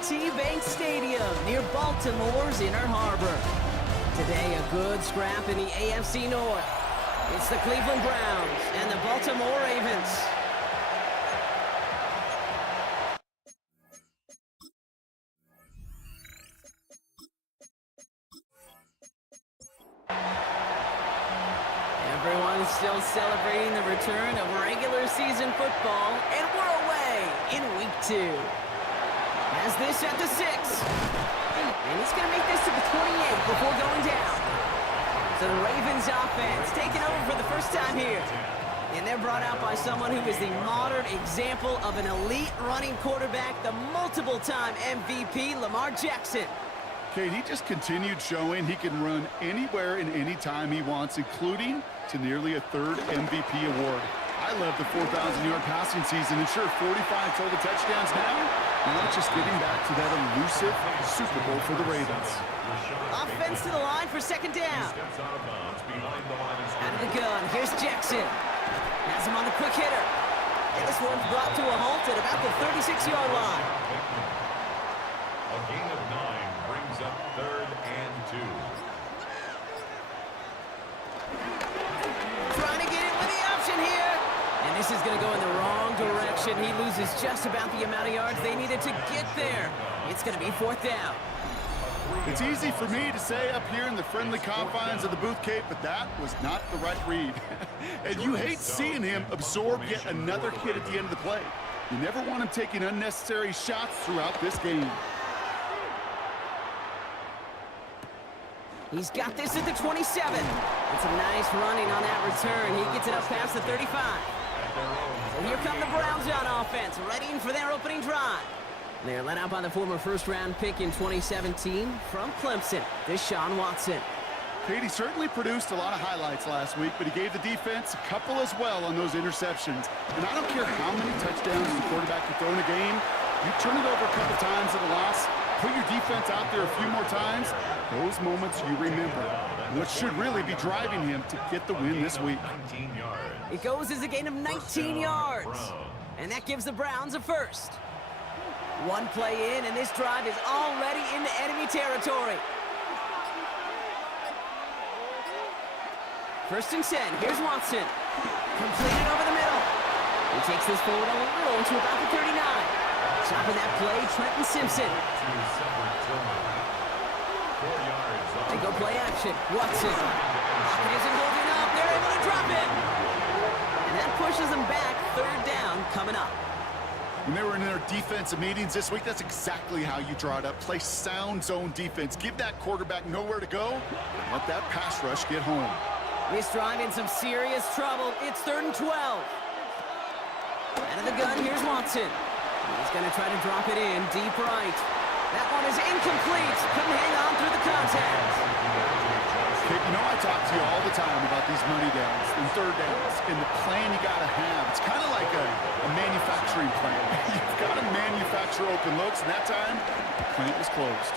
M&T Bank Stadium near Baltimore's Inner Harbor. Today, a good scrap in the AFC North. It's the Cleveland Browns and the Baltimore Ravens. Everyone's still celebrating the return of regular season football, and we're away in week 2. Has this at the 6. And he's going to make this to the 28 before going down. So the Ravens offense taking over for the first time here. And they're brought out by someone who is the modern example of an elite running quarterback, the multiple-time MVP, Lamar Jackson. Kate, he just continued showing he can run anywhere and anytime he wants, including to nearly a 3rd MVP award. I love the 4,000-yard passing season, and sure, 45 total touchdowns now. Now it's just getting back to that elusive Super Bowl for the Ravens. Offense to the line for 2nd down. Out of the gun, here's Jackson. Has him on the quick hitter. And this one's brought to a halt at about the 36-yard line. A gain of 9 brings up 3rd and 2. Trying to get in with the option here. And this is going to go in the wrong direction. He loses just about the amount of yards they needed to get there. It's going to be 4th down. It's easy for me to say up here in the friendly confines of the booth, Kate, but that was not the right read. And you hate seeing him absorb yet another hit at the end of the play. You never want him taking unnecessary shots throughout this game. He's got this at the 27. It's a nice running on that return. He gets it up past the 35. So here come the Browns on offense, ready for their opening drive. They're led out by the former first-round pick in 2017 from Clemson, Deshaun Watson. Katie certainly produced a lot of highlights last week, but he gave the defense a couple as well on those interceptions. And I don't care how many touchdowns the quarterback can throw in a game, you turn it over a couple times at a loss, put your defense out there a few more times, those moments you remember. What should really be driving him to get the win this week. It goes as a gain of 19 yards. And that gives the Browns a first. One play in, and this drive is already into enemy territory. 1st and 10. Here's Watson. Completed over the middle. He takes this forward a little to about the 39. Stopping that play, Trenton Simpson. They go play action. Watson. Pocket isn't holding up. They're able to drop it. And that pushes them back. 3rd down coming up. When they were in their defensive meetings this week, that's exactly how you draw it up. Play sound zone defense. Give that quarterback nowhere to go. Let that pass rush get home. This drive in some serious trouble. It's 3rd and 12. Out of the gun, here's Watson. He's going to try to drop it in deep right. That one is incomplete. Couldn't hang on through the contact. Kate, you know I talk to you all the time about these money downs and 3rd downs and the plan you got to have. It's kind of like a manufacturing plant. You've got to manufacture open looks, and that time, the plant was closed.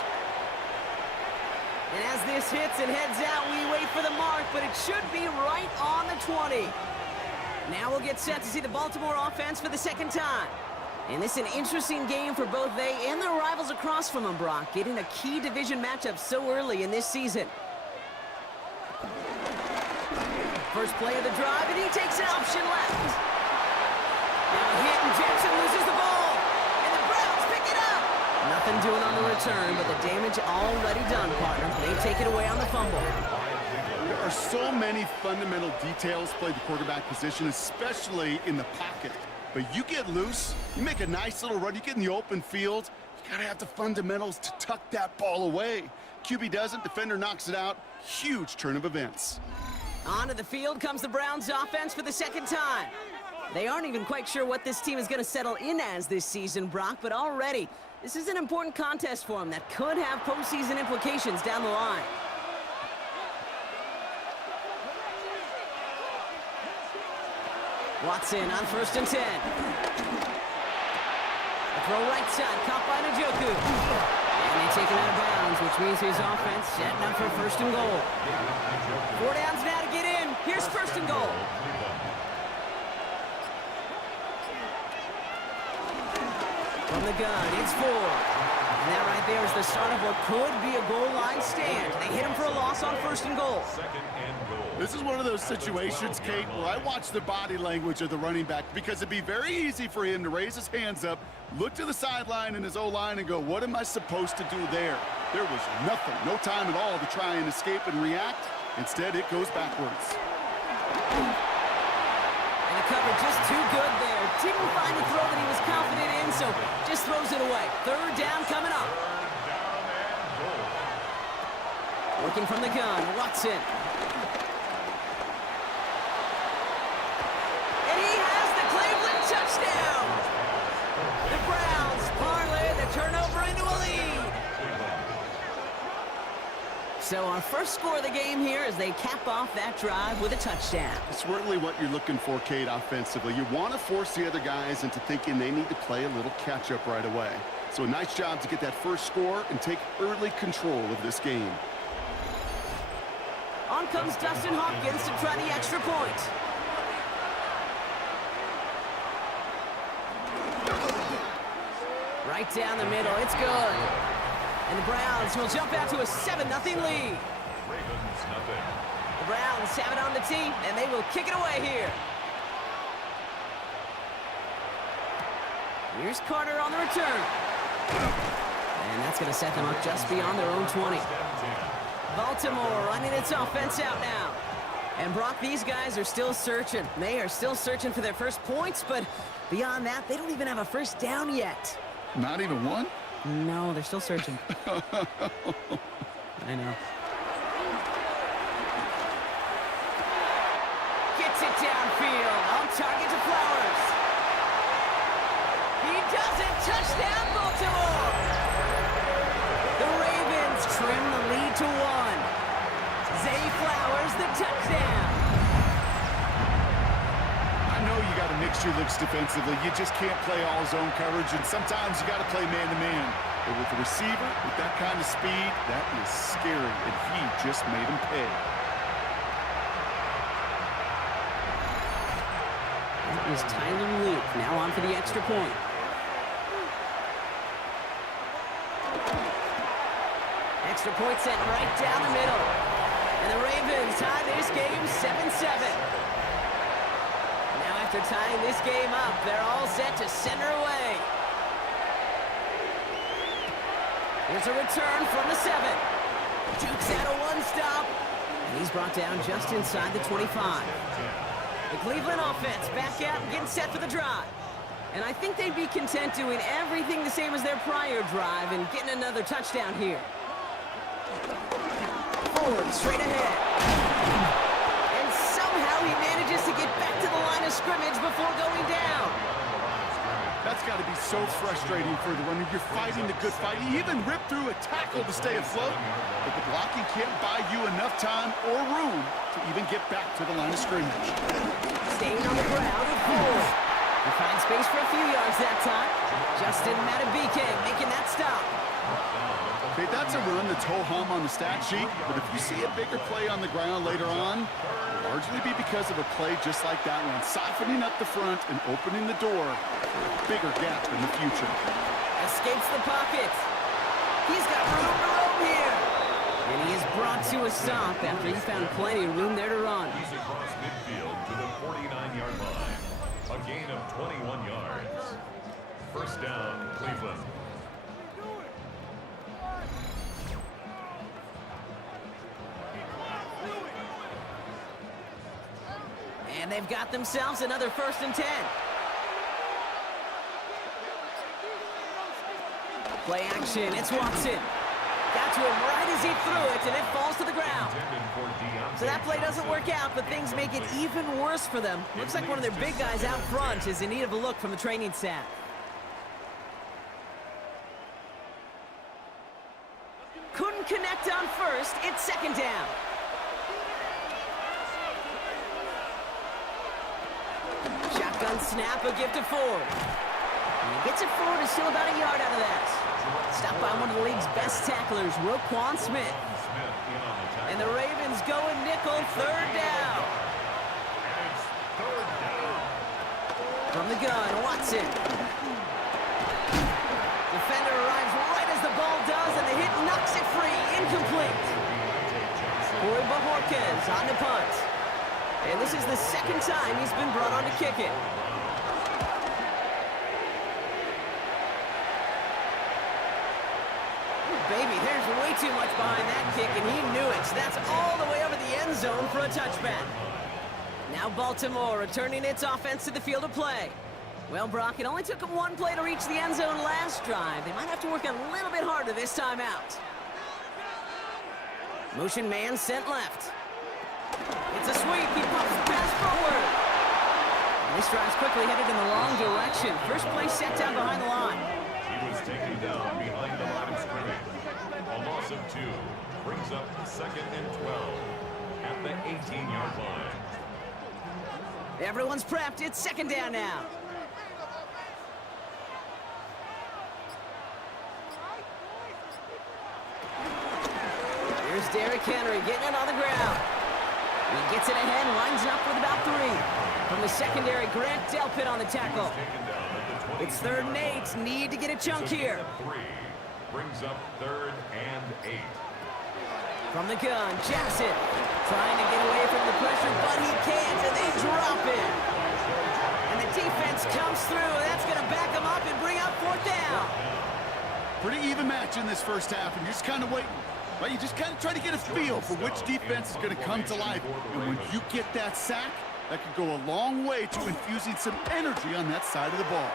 And as this hits and heads out, we wait for the mark, but it should be right on the 20. Now we'll get set to see the Baltimore offense for the 2nd time. And this is an interesting game for both they and their rivals across from them, Brock, getting a key division matchup so early in this season. First play of the drive, and he takes an option left. Now a hit, and Jackson loses the ball. And the Browns pick it up. Nothing doing on the return, but the damage already done, partner. They take it away on the fumble. There are so many fundamental details play the quarterback position, especially in the pocket. But you get loose, you make a nice little run, you get in the open field, you gotta have the fundamentals to tuck that ball away. QB doesn't, defender knocks it out. Huge turn of events. Onto the field comes the Browns offense for the 2nd time. They aren't even quite sure what this team is going to settle in as this season, Brock, but already, this is an important contest for them that could have postseason implications down the line. Watson on 1st and 10. A throw right side, caught by Njoku. And they take it out of bounds, which means his offense setting up for 1st and goal. 4 downs now to get in. Here's 1st and goal. From the gun, it's 4. And that right there is the start of what could be a goal line stand. They hit him for a loss on 1st and goal. Second and goal. This is one of those situations, Kate, where I watch the body language of the running back because it'd be very easy for him to raise his hands up, look to the sideline in his O-line and go, what am I supposed to do there? There was nothing, no time at all to try and escape and react. Instead, it goes backwards. And the cover just too good there. Didn't find the throw that he was confident in, so just throws it away. 3rd down coming up. Third down and goal. Working from the gun, Watson. And he has the Cleveland touchdown. The Browns parlay the turnover into a lead. So our first score of the game here as they cap off that drive with a touchdown. It's really what you're looking for, Kate, offensively. You want to force the other guys into thinking they need to play a little catch-up right away. So a nice job to get that first score and take early control of this game. On comes Dustin Hopkins to try the extra point. Right down the middle, it's good. And the Browns will jump out to a 7-0 lead. Ravens nothing. The Browns have it on the tee, and they will kick it away here. Here's Carter on the return. And that's going to set them up just beyond their own 20. Baltimore running its offense out now. And Brock, these guys are still searching. They are still searching for their first points, but beyond that, they don't even have a first down yet. Not even one? No, they're still searching. I know. Gets it downfield. On target to Flowers. He does it. Touchdown, Baltimore. The Ravens trim the lead to 1. Zay Flowers, the touchdown. I know you got to mix your looks defensively. You just can't play all zone coverage, and sometimes you got to play man-to-man. But with the receiver, with that kind of speed, that is scary, and he just made him pay. That was Tyler Luke, now on for the extra point. Extra point set right down the middle. And the Ravens tie this game 7-7. Now after tying this game up, they're all set to center away. Here's a return from the 7. Dukes out a one-stop. And he's brought down just inside the 25. The Cleveland offense back out and getting set for the drive. And I think they'd be content doing everything the same as their prior drive and getting another touchdown here. Forward, straight ahead. And somehow he manages to get back to the line of scrimmage before going down. That's got to be so frustrating for the runner. You're fighting the good fight. He even ripped through a tackle to stay afloat, but the blocking can't buy you enough time or room to even get back to the line of scrimmage. Staying on the ground with Ford. He finds space for a few yards that time. Justin Matabike making that stop. Okay, that's a run that's ho-hum on the stat sheet, but if you see a bigger play on the ground later on, it'll largely be because of a play just like that one, softening up the front and opening the door for a bigger gap in the future. Escapes the pocket. He's got room to roam here. And he is brought to a stop after he found plenty of room there to run. He's across midfield to the 49-yard line. A gain of 21 yards. First down, Cleveland. And they've got themselves another 1st and 10. Play action, it's Watson. Got to him right as he threw it, and it falls to the ground. So that play doesn't work out, but things make it even worse for them. Looks like one of their big guys out front is in need of a look from the training staff. Couldn't connect on first, it's 2nd down. Shotgun snap, a give to Ford. And he gets it forward, is still about a yard out of that. Stopped by one of the league's best tacklers, Roquan Smith. And the Ravens go in nickel, 3rd down. From the gun, Watson. Defender arrives right as the incomplete. Corey Bajorquez on the punt. And this is the second time he's been brought on to kick it. Baby, there's way too much behind that kick, and he knew it. So that's all the way over the end zone for a touchback. Now Baltimore returning its offense to the field of play. Well, Brock, it only took them one play to reach the end zone last drive. They might have to work a little bit harder this time out. Motion man sent left. It's a sweep. He pops the pass forward. And this drive's quickly headed in the wrong direction. First play set down behind the line. He was taken down behind the line of scrimmage. A loss of 2 brings up 2nd and 12 at the 18-yard line. Everyone's prepped. It's second down now. Here's Derrick Henry getting it on the ground. He gets it ahead, lines up with about 3. From the secondary, Grant Delpit on the tackle. It's 3rd and 8. Need to get a chunk here. 3 brings up 3rd and 8. From the gun, Jackson trying to get away from the pressure, but he can't, and they drop it. And the defense comes through. That's going to back them up and bring up 4th down. Pretty even match in this first half, and you're just kind of waiting. Right? You just kind of try to get a feel for which defense is going to come to life. And when you get that sack, that could go a long way to infusing some energy on that side of the ball.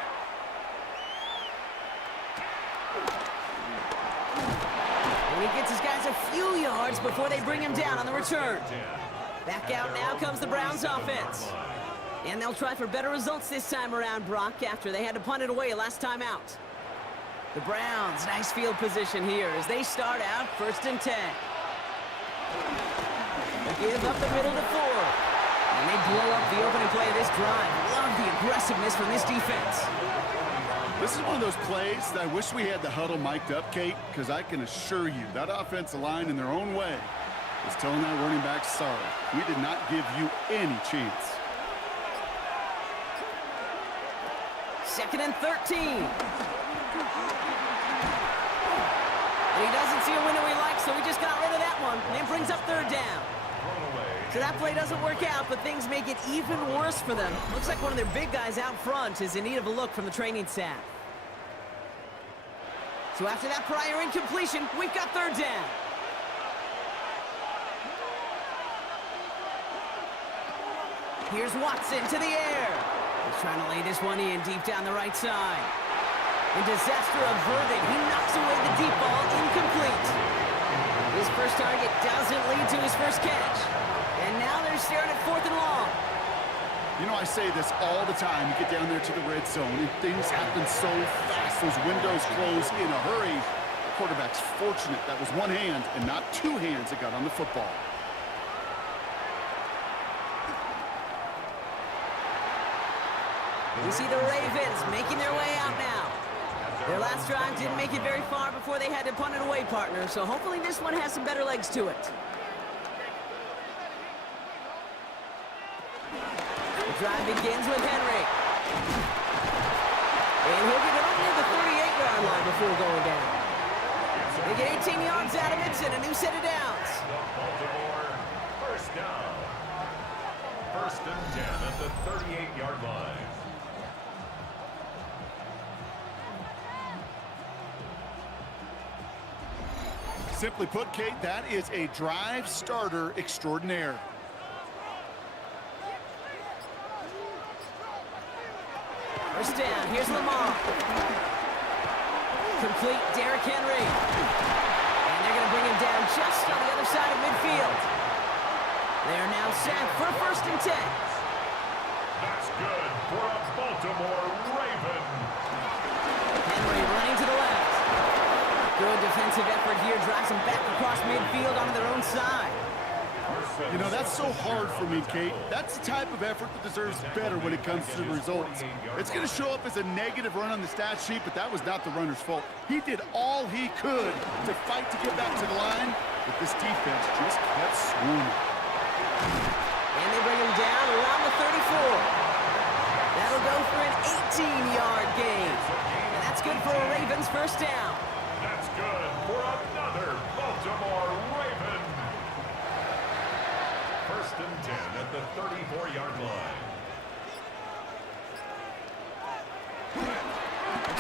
And he gets his guys a few yards before they bring him down on the return. Back out now comes the Browns offense. And they'll try for better results this time around, Brock, after they had to punt it away last time out. The Browns, nice field position here as they start out 1st and 10. They give up the middle to 4. And they blow up the opening play of this drive. Love the aggressiveness from this defense. This is one of those plays that I wish we had the huddle mic'd up, Kate, because I can assure you that offensive line in their own way is telling that running back, sorry, we did not give you any chance. 2nd and 13. He doesn't see a window he likes, so he just got rid of that one. And it brings up 3rd down. So that play doesn't work out, but things make it even worse for them. Looks like one of their big guys out front is in need of a look from the training staff. So after that prior incompletion, we've got 3rd down. Here's Watson to the air. He's trying to lay this one in deep down the right side. And disaster averted. He knocks away the deep ball, incomplete. His first target doesn't lead to his first catch. And now they're staring at 4th and long. You know, I say this all the time. You get down there to the red zone, and things happen so fast. Those windows close in a hurry. The quarterback's fortunate that was one hand and not 2 hands that got on the football. We see the Ravens making their way out now. Their last drive didn't make it very far before they had to punt it away, partner, so hopefully this one has some better legs to it. The drive begins with Henry. And he'll get it up near the 38-yard line before going down. They get 18 yards out of it and a new set of downs. Baltimore, 1st down. 1st and 10 at the 38-yard line. Simply put, Kate, that is a drive starter extraordinaire. First down, here's Lamar. Complete, Derrick Henry. And they're going to bring him down just on the other side of midfield. They're now set for 1st and 10. That's good for a Baltimore Raven. Henry running to the left. Good defensive effort here, drives them back across midfield onto their own side. You know, that's so hard for me, Kate. That's the type of effort that deserves better when it comes to the results. It's going to show up as a negative run on the stat sheet, but that was not the runner's fault. He did all he could to fight to get back to the line, but this defense just kept swarming. And they bring him down around the 34. That'll go for an 18-yard gain. And that's good for a Ravens 1st down. That's good for another Baltimore Ravens. First and 10 at the 34-yard line.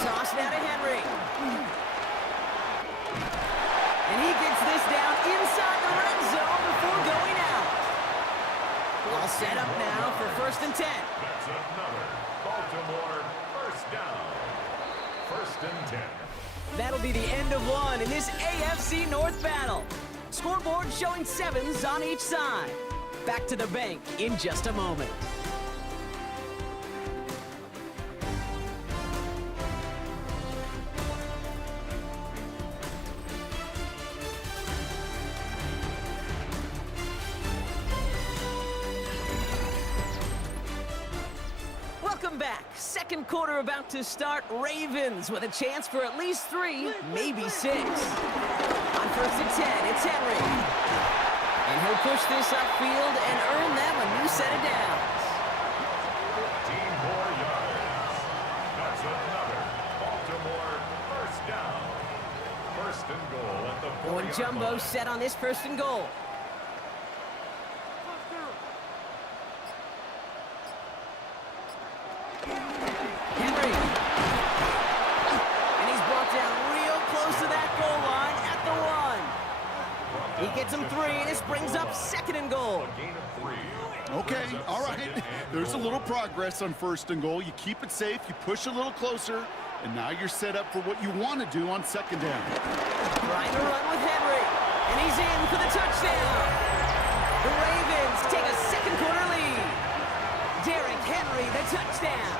Toss now to Henry. And he gets this down inside the red zone before going out. All set up now for first and 10. That's another Baltimore first down. First and 10. That'll be the end of one in this AFC North battle. Scoreboard showing 7s on each side. Back to the bank in just a moment. Welcome back. Second quarter about to start. Ravens with a chance for at least 3, maybe 6. On first and 10, it's Henry. And he'll push this upfield and earn them a new set of downs. 15 more yards. That's another Baltimore first down. First and goal at the 40-yard Going jumbo line. set on this first and goal. Henry. And he's brought down real close to that goal line at the 1. He gets him 3, and this brings up second and goal. A gain of 3. Okay, all right. There's a little progress on first and goal. You keep it safe, you push a little closer, and now you're set up for what you want to do on second down. Trying to run with Henry, and he's in for the touchdown. The Ravens take a second quarter lead. Derrick Henry, the touchdown.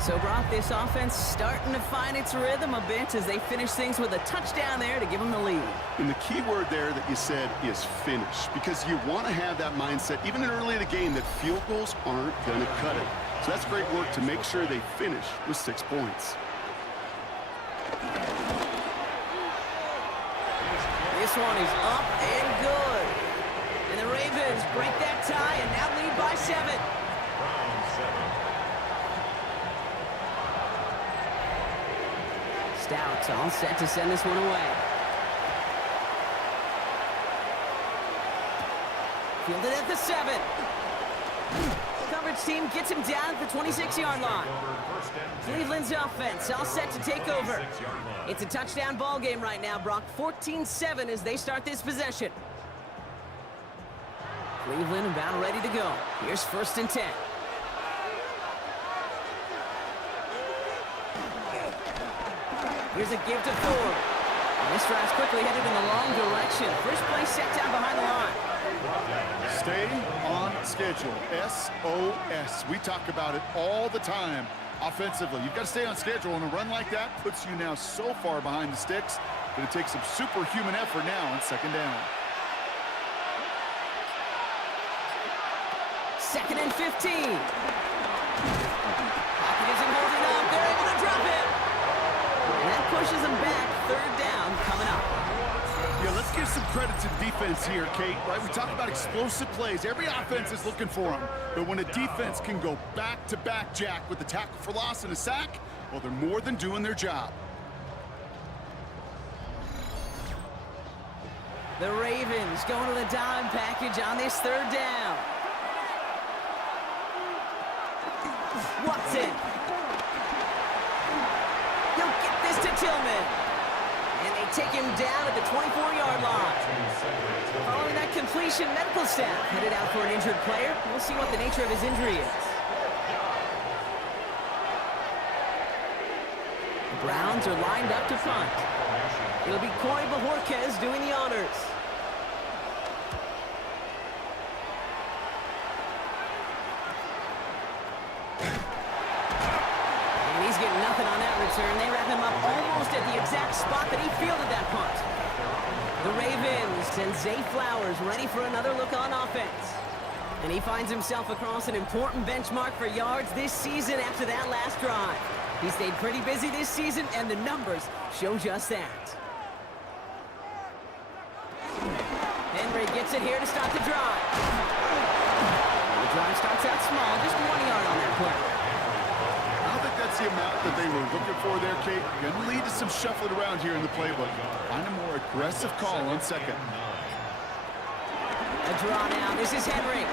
So, Brock, this offense starting to find its rhythm a bit as they finish things with a touchdown there to give them the lead. And the key word there that you said is finish, because you want to have that mindset, even early in the game, that field goals aren't going to cut it. So that's great work to make sure they finish with 6 points. This one is up and good. And the Ravens break that tie and now lead by 7. Round 7. Stout all set to send this one away. Fielded at the 7. Coverage team gets him down at the 26-yard line. Cleveland's offense all set to take over. It's a touchdown ball game right now, Brock. 14-7 as they start this possession. Cleveland about ready to go. Here's first and 10. Here's a give to Ford. And this drive's quickly headed in the wrong direction. First play set down behind the line. Stay on schedule. SOS. We talk about it all the time offensively. You've got to stay on schedule, and a run like that puts you now so far behind the sticks that it takes some superhuman effort now on second down. Second and 15. Pocket isn't holding up. They're able to drop it. And that pushes them back. Third down coming up. Yeah, let's give some credit to the defense here, Kate. Right, we talk about explosive plays. Every offense is looking for them. But when a defense can go back-to-back, Jack, with a tackle for loss and a sack, well, they're more than doing their job. The Ravens going to the dime package on this third down. Watson. He'll get this to Tillman. And they take him down at the 24-yard line. Following that completion, medical staff headed out for an injured player. We'll see what the nature of his injury is. The Browns are lined up to punt. It'll be Corey Bajorquez doing the honors. And he's getting nothing on that return. They wrap him up almost at the exact spot that he fielded that punt. The Ravens send Zay Flowers ready for another look on offense. And he finds himself across an important benchmark for yards this season after that last drive. He stayed pretty busy this season, and the numbers show just that. Henry gets it here to start the drive. And the drive starts out small, just 1 yard on that play. I don't think that's the amount that they were looking for there, Kate. You're going to lead to some shuffling around here in the playbook. Find a more aggressive call on second. A draw now. This is Henry.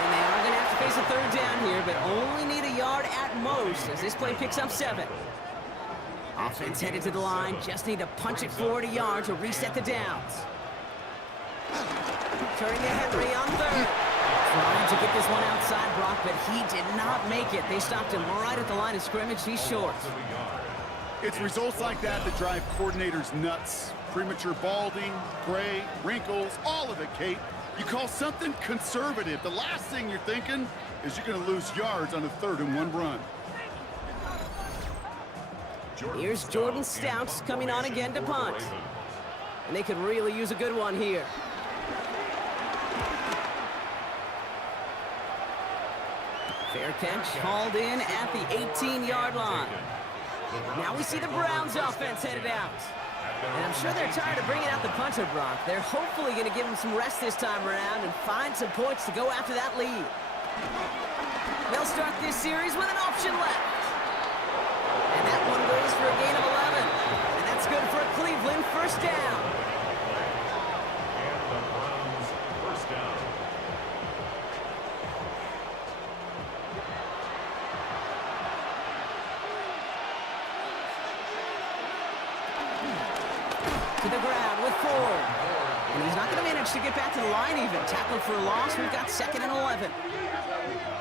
And they are going to have to face a third down here, but only need a yard at most as this play picks up 7. Offense headed to the line. Just need to punch it forward a yard to reset the downs. Turning to Henry on third. Trying to get this one outside, Brock, but he did not make it. They stopped him right at the line of scrimmage. He's short. It's results like that that drive coordinators nuts. Premature balding, gray, wrinkles, all of it, Kate. You call something conservative. The last thing you're thinking is you're going to lose yards on a 3rd and 1 run. Here's Jordan Stouts coming on again to punt. And they could really use a good one here. Fair catch hauled in at the 18-yard line. Now we see the Browns offense headed out. And I'm sure they're tired of bringing out the punter, Brock. They're hopefully going to give him some rest this time around and find some points to go after that lead. They'll start this series with an option left. And that one goes for a gain of 11. And that's good for a Cleveland first down. And the Browns first down. To the ground with Ford. And he's not going to manage to get back to the line even. Tackled for a loss. We've got 2nd and 11.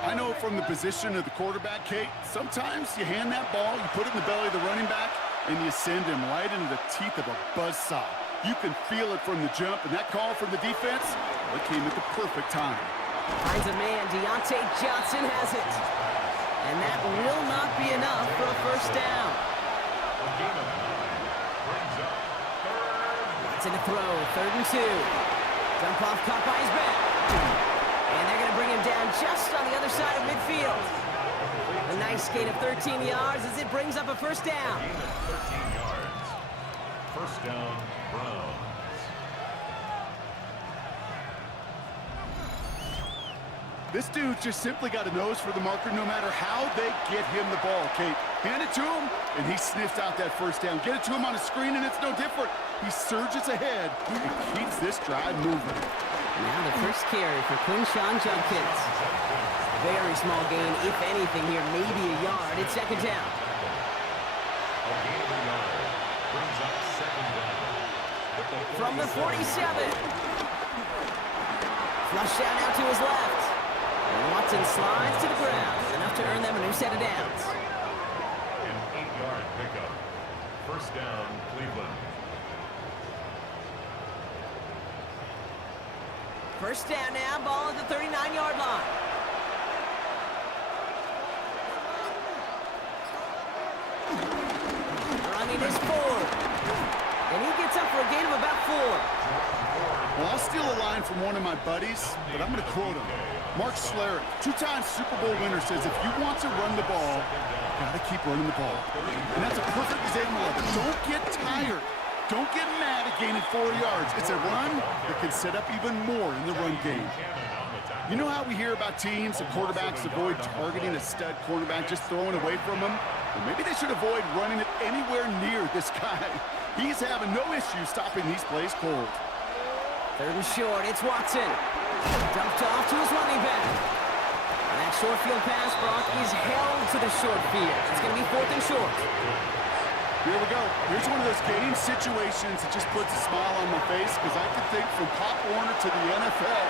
I know from the position of the quarterback, Kate, sometimes you hand that ball, you put it in the belly of the running back, and you send him right into the teeth of a buzzsaw. You can feel it from the jump, and that call from the defense, it came at the perfect time. Finds a man. Deontay Johnson has it. And that will not be enough for a first down. A gain of 9 brings up 3rd. It's in the throw. 3rd and 2. Dump off caught by his back. And they're going to bring him down just on the other side of midfield. A nice gain of 13 yards as it brings up a first down. Gain of 13 yards. First down, Browns. This dude just simply got a nose for the marker no matter how they get him the ball, Kate. Hand it to him, and he sniffs out that first down. Get it to him on a screen, and it's no different. He surges ahead and keeps this drive moving. Now the first carry for Quinshawn Judkins. Very small gain, if anything here, maybe a yard. It's 2nd down. A gain of a yard brings up 2nd down. From the 47. Flush out out to his left. And Watson slides to the ground, enough to earn them a new set of downs. An 8-yard pickup. First down, Cleveland. First down now, ball at the 39-yard line. Running is Ford. And he gets up for a gain of about 4. Well, I'll steal a line from one of my buddies, but I'm going to quote him. Mark Schlereth, 2-time Super Bowl winner, says if you want to run the ball, you got to keep running the ball. And that's a perfect example of it. Don't get tired. Don't get mad at gaining 4 yards. It's a run that can set up even more in the run game. You know how we hear about teams and quarterbacks avoid targeting a stud cornerback, just throwing away from him? Well, maybe they should avoid running it anywhere near this guy. He's having no issue stopping these plays cold. 3rd and short, it's Watson. Dumped off to his running back. And that short field pass, Brock, is held to the short field. It's going to be 4th and short. Here we go. Here's one of those game situations that just puts a smile on my face because I can think from Pop Warner to the NFL,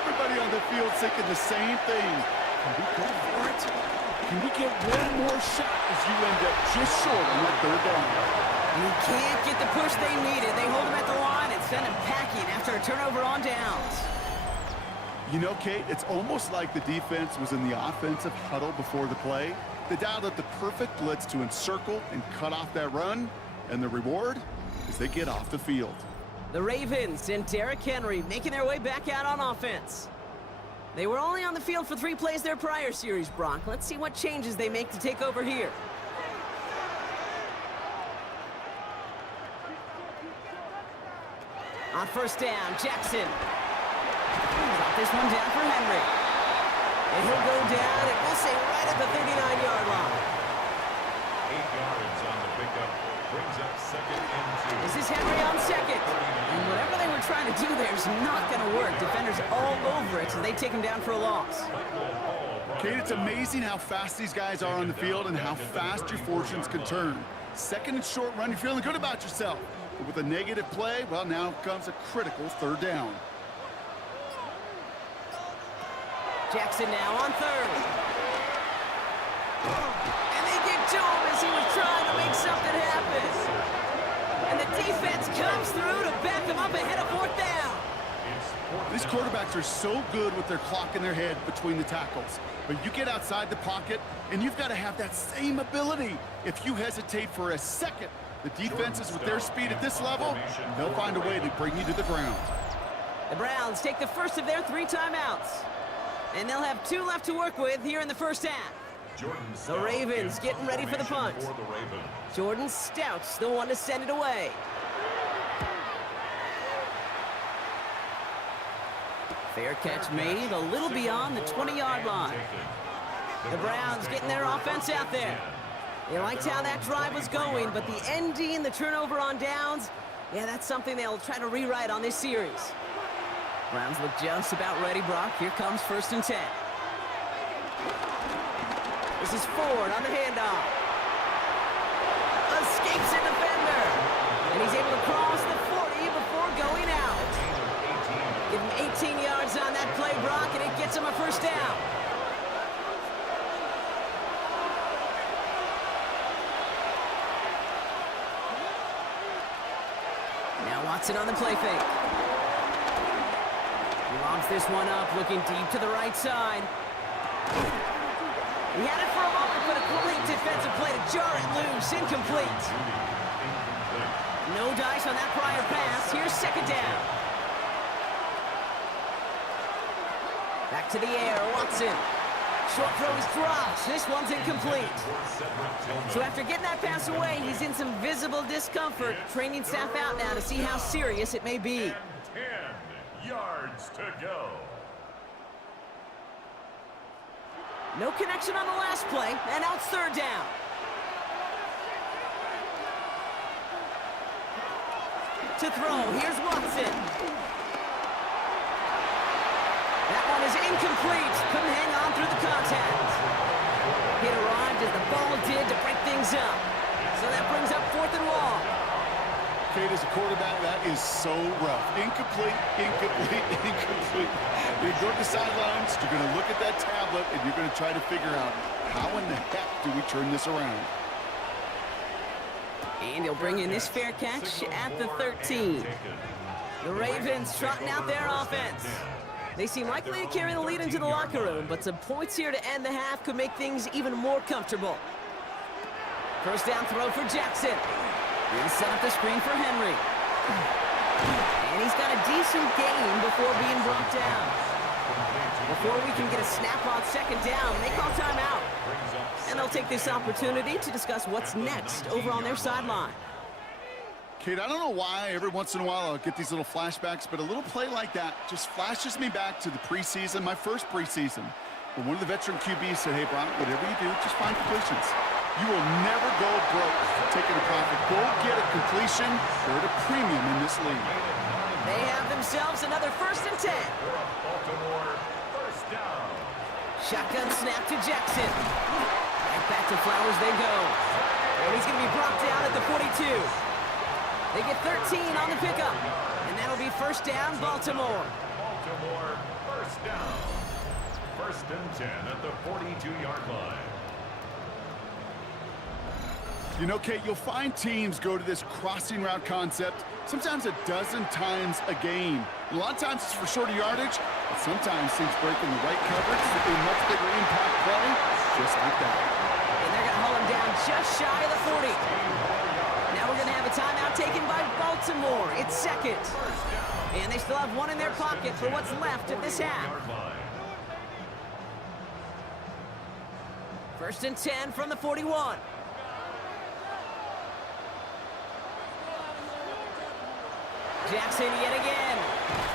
everybody on the field thinking the same thing. Can we go for it? Can we get one more shot as you end up just short on that 3rd down? And he can't get the push they needed. They hold him at the line and send him packing after a turnover on downs. You know, Kate, it's almost like the defense was in the offensive huddle before the play. They dialed up the perfect blitz to encircle and cut off that run, and the reward is they get off the field. The Ravens and Derrick Henry making their way back out on offense. They were only on the field for 3 plays their prior series, Brock. Let's see what changes they make to take over here. On first down, Jackson. Got this one down for Henry. And he'll go down, and we'll say right at the 39-yard line. yards on the pickup. Brings up 2nd and 2. This is Henry on second. And whatever they were trying to do there is not going to work. Defenders all over it, so they take him down for a loss. Kate, it's amazing how fast these guys are on the field and how fast your fortunes can turn. 2nd and short run, you're feeling good about yourself. But with a negative play, well, now comes a critical 3rd down. Jackson now on 3rd. And they get to him as he was trying to make something happen. And the defense comes through to back him up ahead of 4th down. These quarterbacks are so good with their clock in their head between the tackles. But you get outside the pocket, and you've got to have that same ability. If you hesitate for a second, the defenses with their speed at this level, they'll find a way to bring you to the ground. The Browns take the first of their 3 timeouts. And they'll have 2 left to work with here in the first half. The Ravens getting ready for the punt. Jordan Stout's the one to send it away. Fair catch made a little beyond the 20-yard line. The Browns getting their offense out there. They liked how that drive was going, but the ending, the turnover on downs, yeah, that's something they'll try to rewrite on this series. Browns look just about ready, Brock. Here comes 1st and 10. This is Ford on the handoff. Escapes a defender. And he's able to cross the 40 before going out. Give him 18 yards on that play, Brock, and it gets him a 1st down. Now Watson on the play fake. He lobs this one up, looking deep to the right side. He had it for a moment, but a great defensive play to jar it loose. Incomplete. No dice on that prior pass. Here's 2nd down. Back to the air, Watson. Short throw is dropped. This one's incomplete. So after getting that pass away, he's in some visible discomfort. Training staff out now to see how serious it may be. 10 yards to go. No connection on the last play, and now it's 3rd down. To throw, here's Watson. That one is incomplete. Couldn't hang on through the contact. It arrived as the ball did to break things up. So that brings up 4th and long. Kate, as a quarterback, that is so rough. Incomplete, incomplete, incomplete. You go to the sidelines, you're going to look at that tablet, and you're going to try to figure out how in the heck do we turn this around. And he'll bring in this fair catch at the 13. The Ravens trotting out their offense. They seem likely to carry the lead into the locker room, but some points here to end the half could make things even more comfortable. 1st down throw for Jackson. He'll set up the screen for Henry. And he's got a decent gain before being brought down. Before we can get a snap on 2nd down, they call timeout. And they'll take this opportunity to discuss what's next over on their sideline. Kate, I don't know why every once in a while I'll get these little flashbacks, but a little play like that just flashes me back to the preseason, my first preseason. When one of the veteran QBs said, hey, Brian, whatever you do, just find completions. You will never go broke taking a profit. Go get a completion. They're at a premium in this league. They have themselves another 1st and 10. Baltimore, 1st down. Shotgun snap to Jackson. Right back to Flowers they go. And he's going to be brought down at the 42. They get 13 on the pickup. And that'll be 1st down, Baltimore. Baltimore, 1st down. 1st and 10 at the 42-yard line. You know, Kate, you'll find teams go to this crossing route concept sometimes a dozen times a game. A lot of times it's for shorter yardage, but sometimes teams break in the right coverage to do a much bigger impact play, just like that. And they're going to haul him down just shy of the 40. Now we're going to have a timeout taken by Baltimore. It's 2nd. And they still have one in their pocket for what's left of this half. 1st and 10 from the 41. Jackson yet again.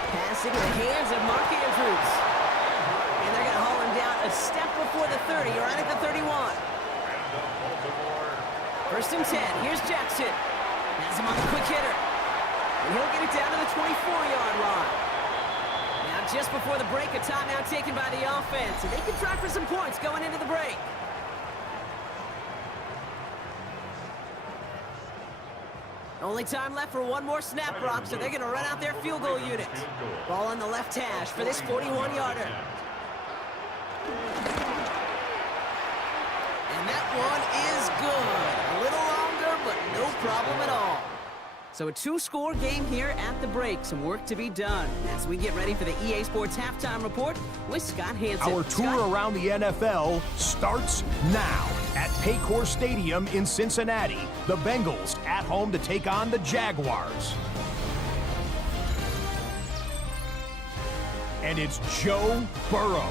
Passing in the hands of Mark Andrews. And they're going to haul him down a step before the 30, right at the 31. And the Baltimore First and 10. Here's Jackson. Has him on the quick hitter. And he'll get it down to the 24-yard line. Now, just before the break, a timeout taken by the offense. And they can try for some points going into the break. Only time left for one more snap, Brock, so they're going to run out their field goal unit. Ball on the left hash for this 41-yarder. And that one is good. A little longer, but no problem at all. So a two-score game here at the break. Some work to be done as we get ready for the EA Sports Halftime Report with Scott Hansen. Our tour around the NFL starts now at Paycor Stadium in Cincinnati. The Bengals at home to take on the Jaguars. And it's Joe Burrow.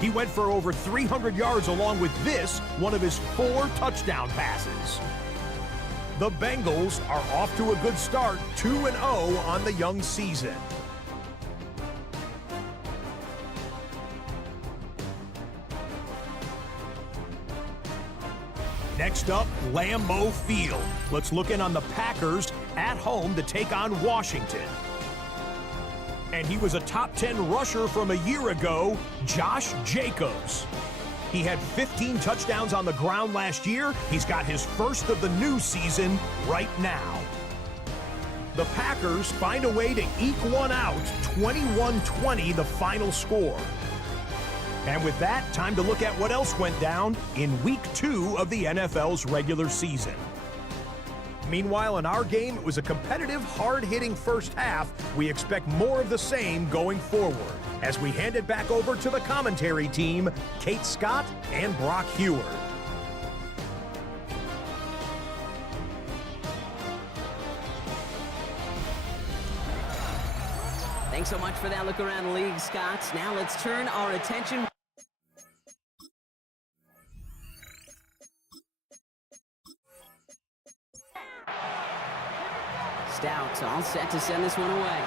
He went for over 300 yards along with this, one of his 4 touchdown passes. The Bengals are off to a good start, 2-0 on the young season. Next up, Lambeau Field. Let's look in on the Packers at home to take on Washington. And he was a top 10 rusher from a year ago, Josh Jacobs. He had 15 touchdowns on the ground last year. He's got his first of the new season right now. The Packers find a way to eke one out, 21-20 the final score. And with that, time to look at what else went down in Week 2 of the NFL's regular season. Meanwhile, in our game, it was a competitive, hard-hitting first half. We expect more of the same going forward as we hand it back over to the commentary team, Kate Scott and Brock Heward. Thanks so much for that look around the league, Scott. Now let's turn our attention. Stout all set to send this one away.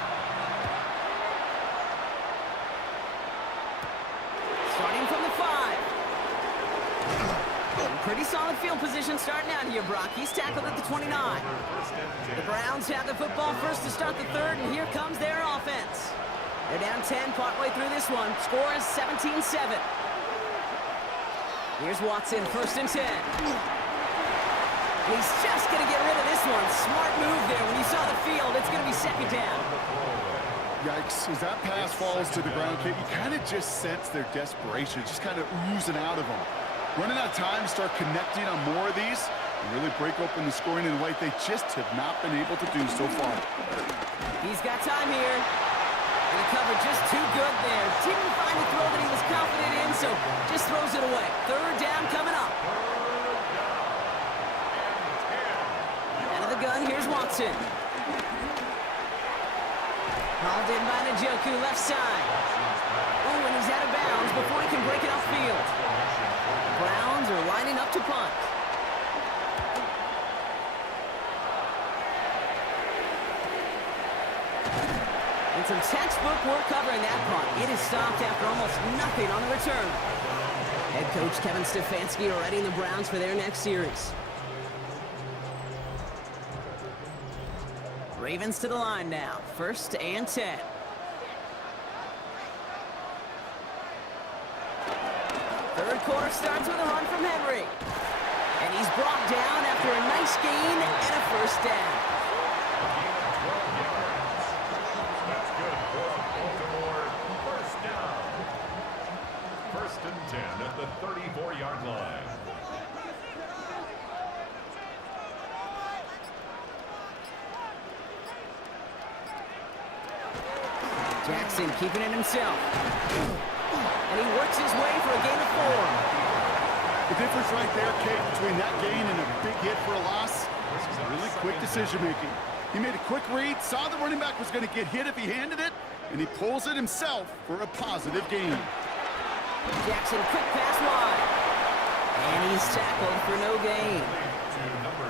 Starting from the 5. Pretty solid field position starting out here, Brock. He's tackled at the 29. The Browns have the football first to start the third, and here comes their offense. They're down 10 partway through this one. Score is 17-7. Here's Watson, first and 10. He's just going to get rid of this one. Smart move there. When you saw the field, it's going to be second down. Yikes, as that pass falls to the ground, Kate, you kind of just sense their desperation, just kind of oozing out of them. Running out of time to start connecting on more of these and really break open the scoring in a way they just have not been able to do so far. He's got time here. And the cover just too good there. Didn't find a throw that he was confident in, so just throws it away. Third down coming up. Out of the gun, here's Watson. Hauled in by Njoku, left side. Oh, and he's out of bounds before he can break it upfield. Browns are lining up to punt. And some textbook work covering that punt. It is stopped after almost nothing on the return. Head coach Kevin Stefanski readying the Browns for their next series. Ravens to the line now. First and 10. Third quarter starts with a run from Henry. And he's brought down after a nice gain and a first down. That's good for Baltimore. First down. First and 10 at the 34-yard line. Jackson keeping it himself. And he works his way for a gain of 4. The difference right there, Kate, between that gain and a big hit for a loss is really quick decision-making. He made a quick read, saw the running back was going to get hit if he handed it, and he pulls it himself for a positive gain. Jackson, quick pass wide. And he's tackled for no gain.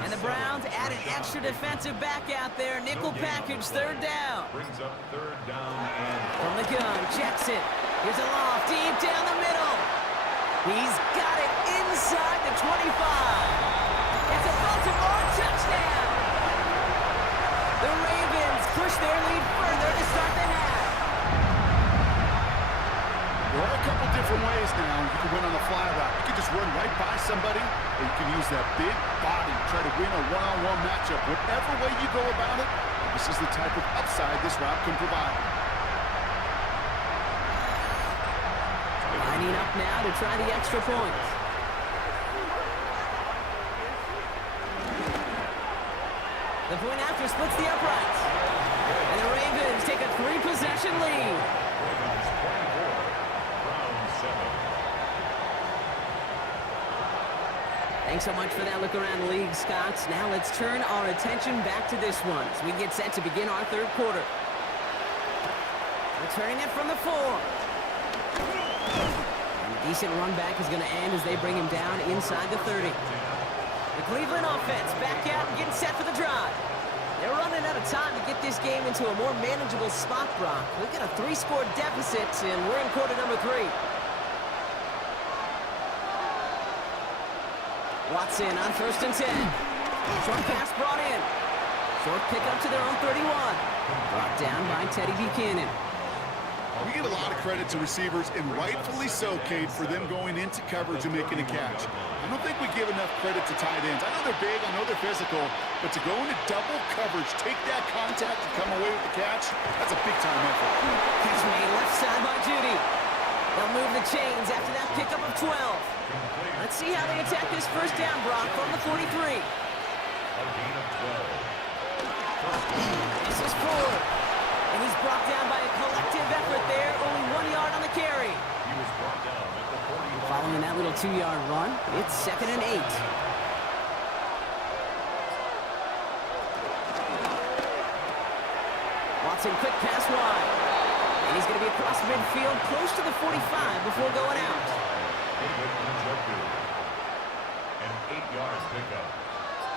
And the Browns add an extra defensive back out there. Nickel package, third down. Brings up third down and From the gun, Jackson. Here's a loft deep down the middle. He's got it inside the 25. It's a Baltimore touchdown! The Ravens push their lead further to start the half. There are a couple different ways now. You can win on the fly route. You can just run right by somebody, or you can use that big body, try to win a one-on-one matchup. Whatever way you go about it, this is the type of upside this route can provide. Lining up now to try the extra point. The point after splits the uprights. And the Ravens take a 3-possession lead. Ravens 24, Browns 7. Thanks so much for that look around the league, Scott. Now let's turn our attention back to this one as we get set to begin our third quarter. Returning it from the 4. And a decent run back is going to end as they bring him down inside the 30. The Cleveland offense back out and getting set for the drive. They're running out of time to get this game into a more manageable spot, Brock. We've got a 3-score deficit, and we're in quarter number 3. Watson on 1st and 10. Short pass brought in. Short pickup to their own 31. Brought down by Teddy Buchanan. We give a lot of credit to receivers, and rightfully so, Cade, for them going into coverage and making a catch. I don't think we give enough credit to tight ends. I know they're big, I know they're physical, but to go into double coverage, take that contact and come away with the catch, that's a big-time effort. Catch made left side by Judy. They'll move the chains after that pickup of 12. Let's see how they attack this first down, Brock, from the 43. A gain of 12. This is Ford. And he's brought down by a collective effort there. Only 1 yard on the carry. He was brought down at the 41. Following that little 2-yard run, it's 2nd and 8. Watson, quick pass wide. And he's going to be across midfield, close to the 45 before going out. An 8-yard pickup.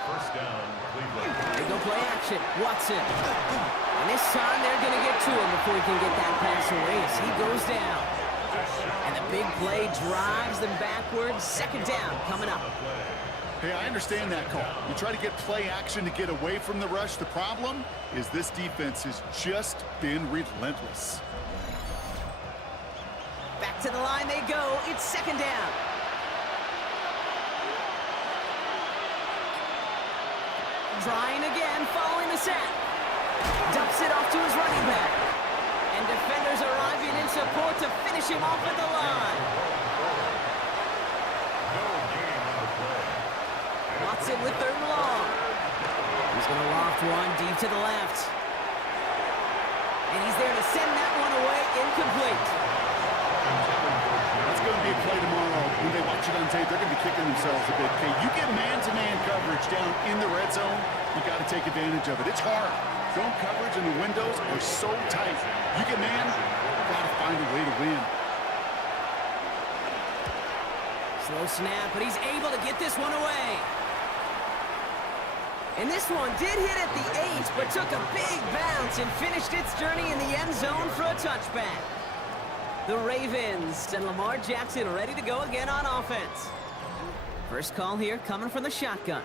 First down, Cleveland. They go play action. Watson. And this time they're going to get to him before he can get that pass away as he goes down. And the big play drives them backwards. 2nd down coming up. Hey, I understand that call. You try to get play action to get away from the rush. The problem is this defense has just been relentless. Back to the line they go. It's 2nd down. Trying again, following the sack. Dumps it off to his running back. And defenders arriving in support to finish him off at the line. No gain on the play. Watson with 3rd and long. He's going to loft one deep to the left. And he's there to send that one away incomplete. That's going to be a play tomorrow. When they watch it on tape, they're going to be kicking themselves a bit. Okay, you get man-to-man coverage down in the red zone, you got to take advantage of it. It's hard. Zone coverage and the windows are so tight. You get man, you got to find a way to win. Slow snap, but he's able to get this one away. And this one did hit at the 8, but took a big bounce and finished its journey in the end zone for a touchback. The Ravens and Lamar Jackson ready to go again on offense. First call here coming from the shotgun.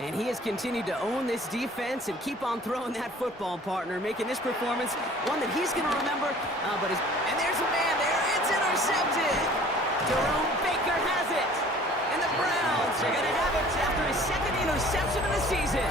And he has continued to own this defense and keep on throwing that football, partner, making this performance one that he's going to remember. And there's a man there. It's intercepted. Jerome Baker has it. And the Browns are going to have it after his 2nd interception of the season.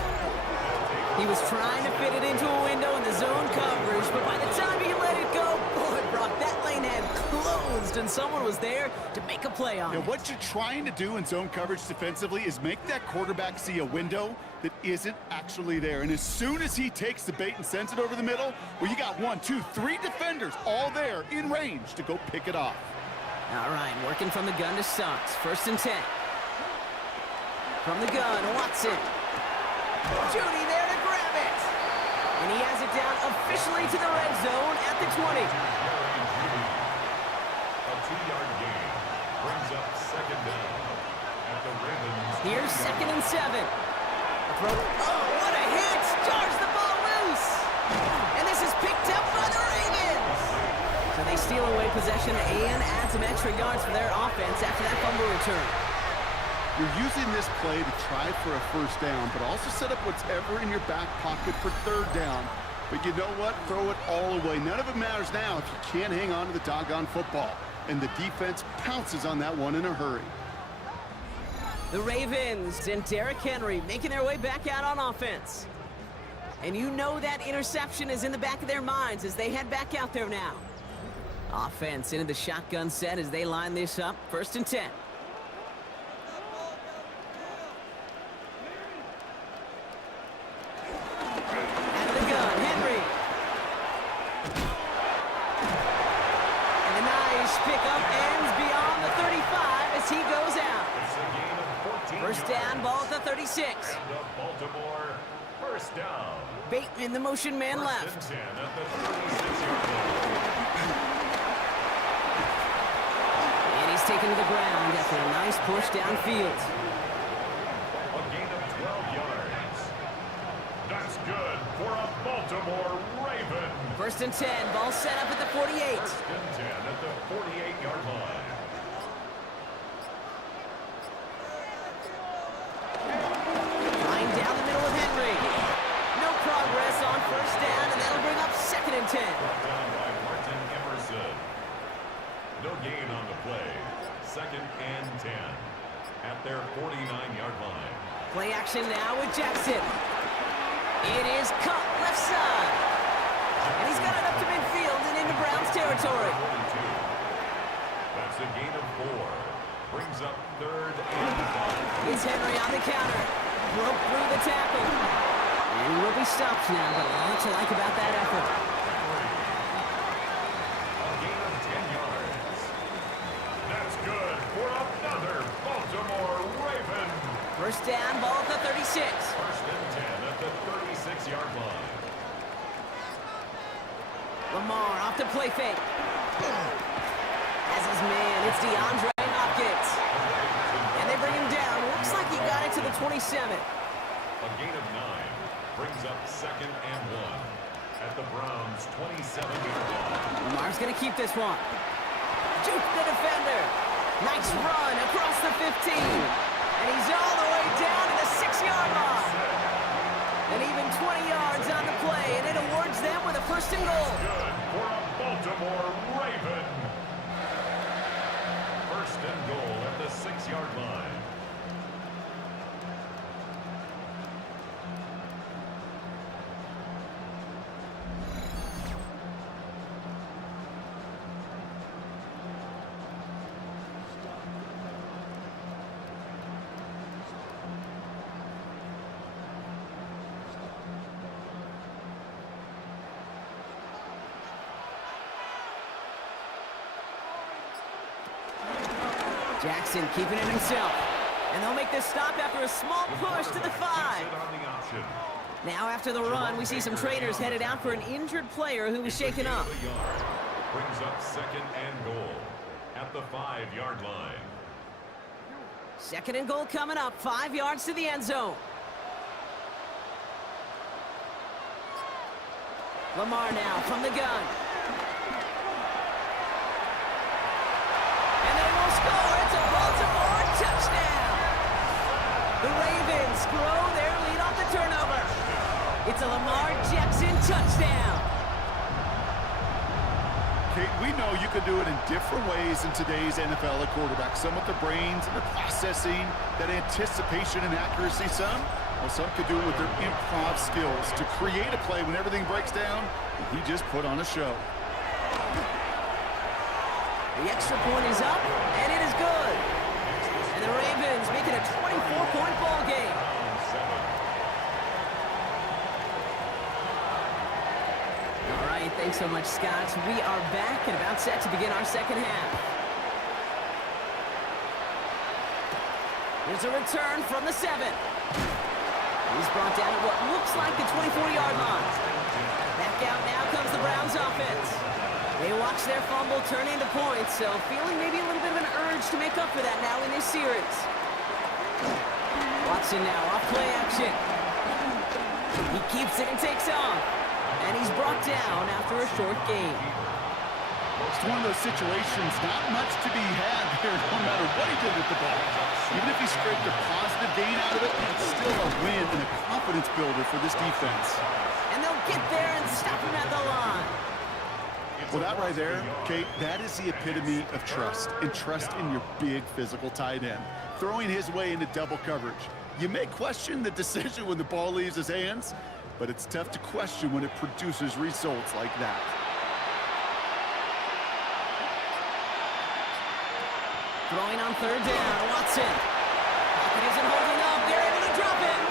He was trying to fit it into a window in the zone coverage, but by the time he let it go, boy, Brock, that lane had closed, and someone was there to make a play on it. What you're trying to do in zone coverage defensively is make that quarterback see a window that isn't actually there. And as soon as he takes the bait and sends it over the middle, well, you got 1, 2, 3 defenders all there in range to go pick it off. All right, working from the gun to start. 1st and 10. From the gun, Watson. Judy there to grab it. And he has it down officially to the red zone at the 20. A 2-yard gain brings up 2nd down at the Ravens. Here's 2nd and 7. Oh, what a hit! Jars the ball loose. And this is picked up by the Ravens. So they steal away possession and add some extra yards for their offense after that fumble return. You're using this play to try for a first down, but also set up whatever in your back pocket for third down. But you know what? Throw it all away. None of it matters now if you can't hang on to the doggone football. And the defense pounces on that one in a hurry. The Ravens and Derrick Henry making their way back out on offense. And you know that interception is in the back of their minds as they head back out there now. Offense into the shotgun set as they line this up. 1st and 10. Out of the gun, Henry. And a nice pickup ends beyond the 35 as he goes out. It's a gain of 14 First down, yards. ball at the 36. And the Baltimore first down. Bateman, the motion man, First left. and 10 at the 36-yard line. And he's taken to the ground after a nice push downfield. A gain of 12 yards. That's good for a Baltimore Raven. 1st and 10, ball set up at the 48. First and 10 at the 48-yard line. Line down the middle of Henry. No progress on 1st down, and that'll bring up 2nd and 10. Brought down by Martin Emerson. No gain on the play. 2nd and 10 at their 49-yard line. Play action now with Jackson. It is cut left side. And he's got it up to midfield and into Browns territory. 42. That's a gain of 4. Brings up 3rd and 5. It's Henry on the counter. Broke through the tackle. And he will be stopped now, but a lot to like about that effort. A gain of 10 yards. That's good for another Baltimore Raven. 1st down, ball at the 36. First and 10 at the 36-yard line. Lamar off the play fake. As his man, it's DeAndre Hopkins. And they bring him down. Looks like he got it to the 27. A gain of 9 brings up 2nd and 1 at the Browns' 27-yard line. Lamar's going to keep this one. Juke the defender. Nice run across the 15. And he's all the way down to the 6-yard line. And even 20 yards on the play, and it awards them with a 1st and goal. Good for a Baltimore Raven. 1st and goal at the 6-yard line. Jackson keeping it himself. And they'll make this stop after a small push to the 5. Keeps it on the option. Now after the run, we see some traders headed out for an injured player who was shaken up. A yard. Brings up 2nd and goal at the 5-yard line. 2nd and goal coming up, 5 yards to the end zone. Lamar now from the gun. And they will score. It's a Baltimore touchdown. The Ravens grow their lead off the turnover. It's a Lamar Jackson touchdown. Kate, we know you can do it in different ways in today's NFL at quarterback. Some with the brains and the processing, that anticipation and accuracy. Some could do it with their improv skills to create a play when everything breaks down. He just put on a show. The extra point is up, and it is good. And the Ravens make it a 24-point ball game. All right, thanks so much, Scott. We are back and about set to begin our 2nd half. Here's a return from the 7. He's brought down at what looks like the 24-yard line. Back out now comes the Browns offense. They watch their fumble turn into points, so feeling maybe a little bit of an urge to make up for that now in this series. Watson now off play action. He keeps it and takes off. And he's brought down after a short game. It's one of those situations, not much to be had there no matter what he did with the ball. Even if he scraped a positive gain out of it, it's still a win and a confidence builder for this defense. And they'll get there and stop him at the line. Well, that right there, Kate, that is the epitome of trust, and trust in your big physical tight end. Throwing his way into double coverage. You may question the decision when the ball leaves his hands, but it's tough to question when it produces results like that. Throwing on third down, Watson. Pocket isn't holding up. They're able to drop him.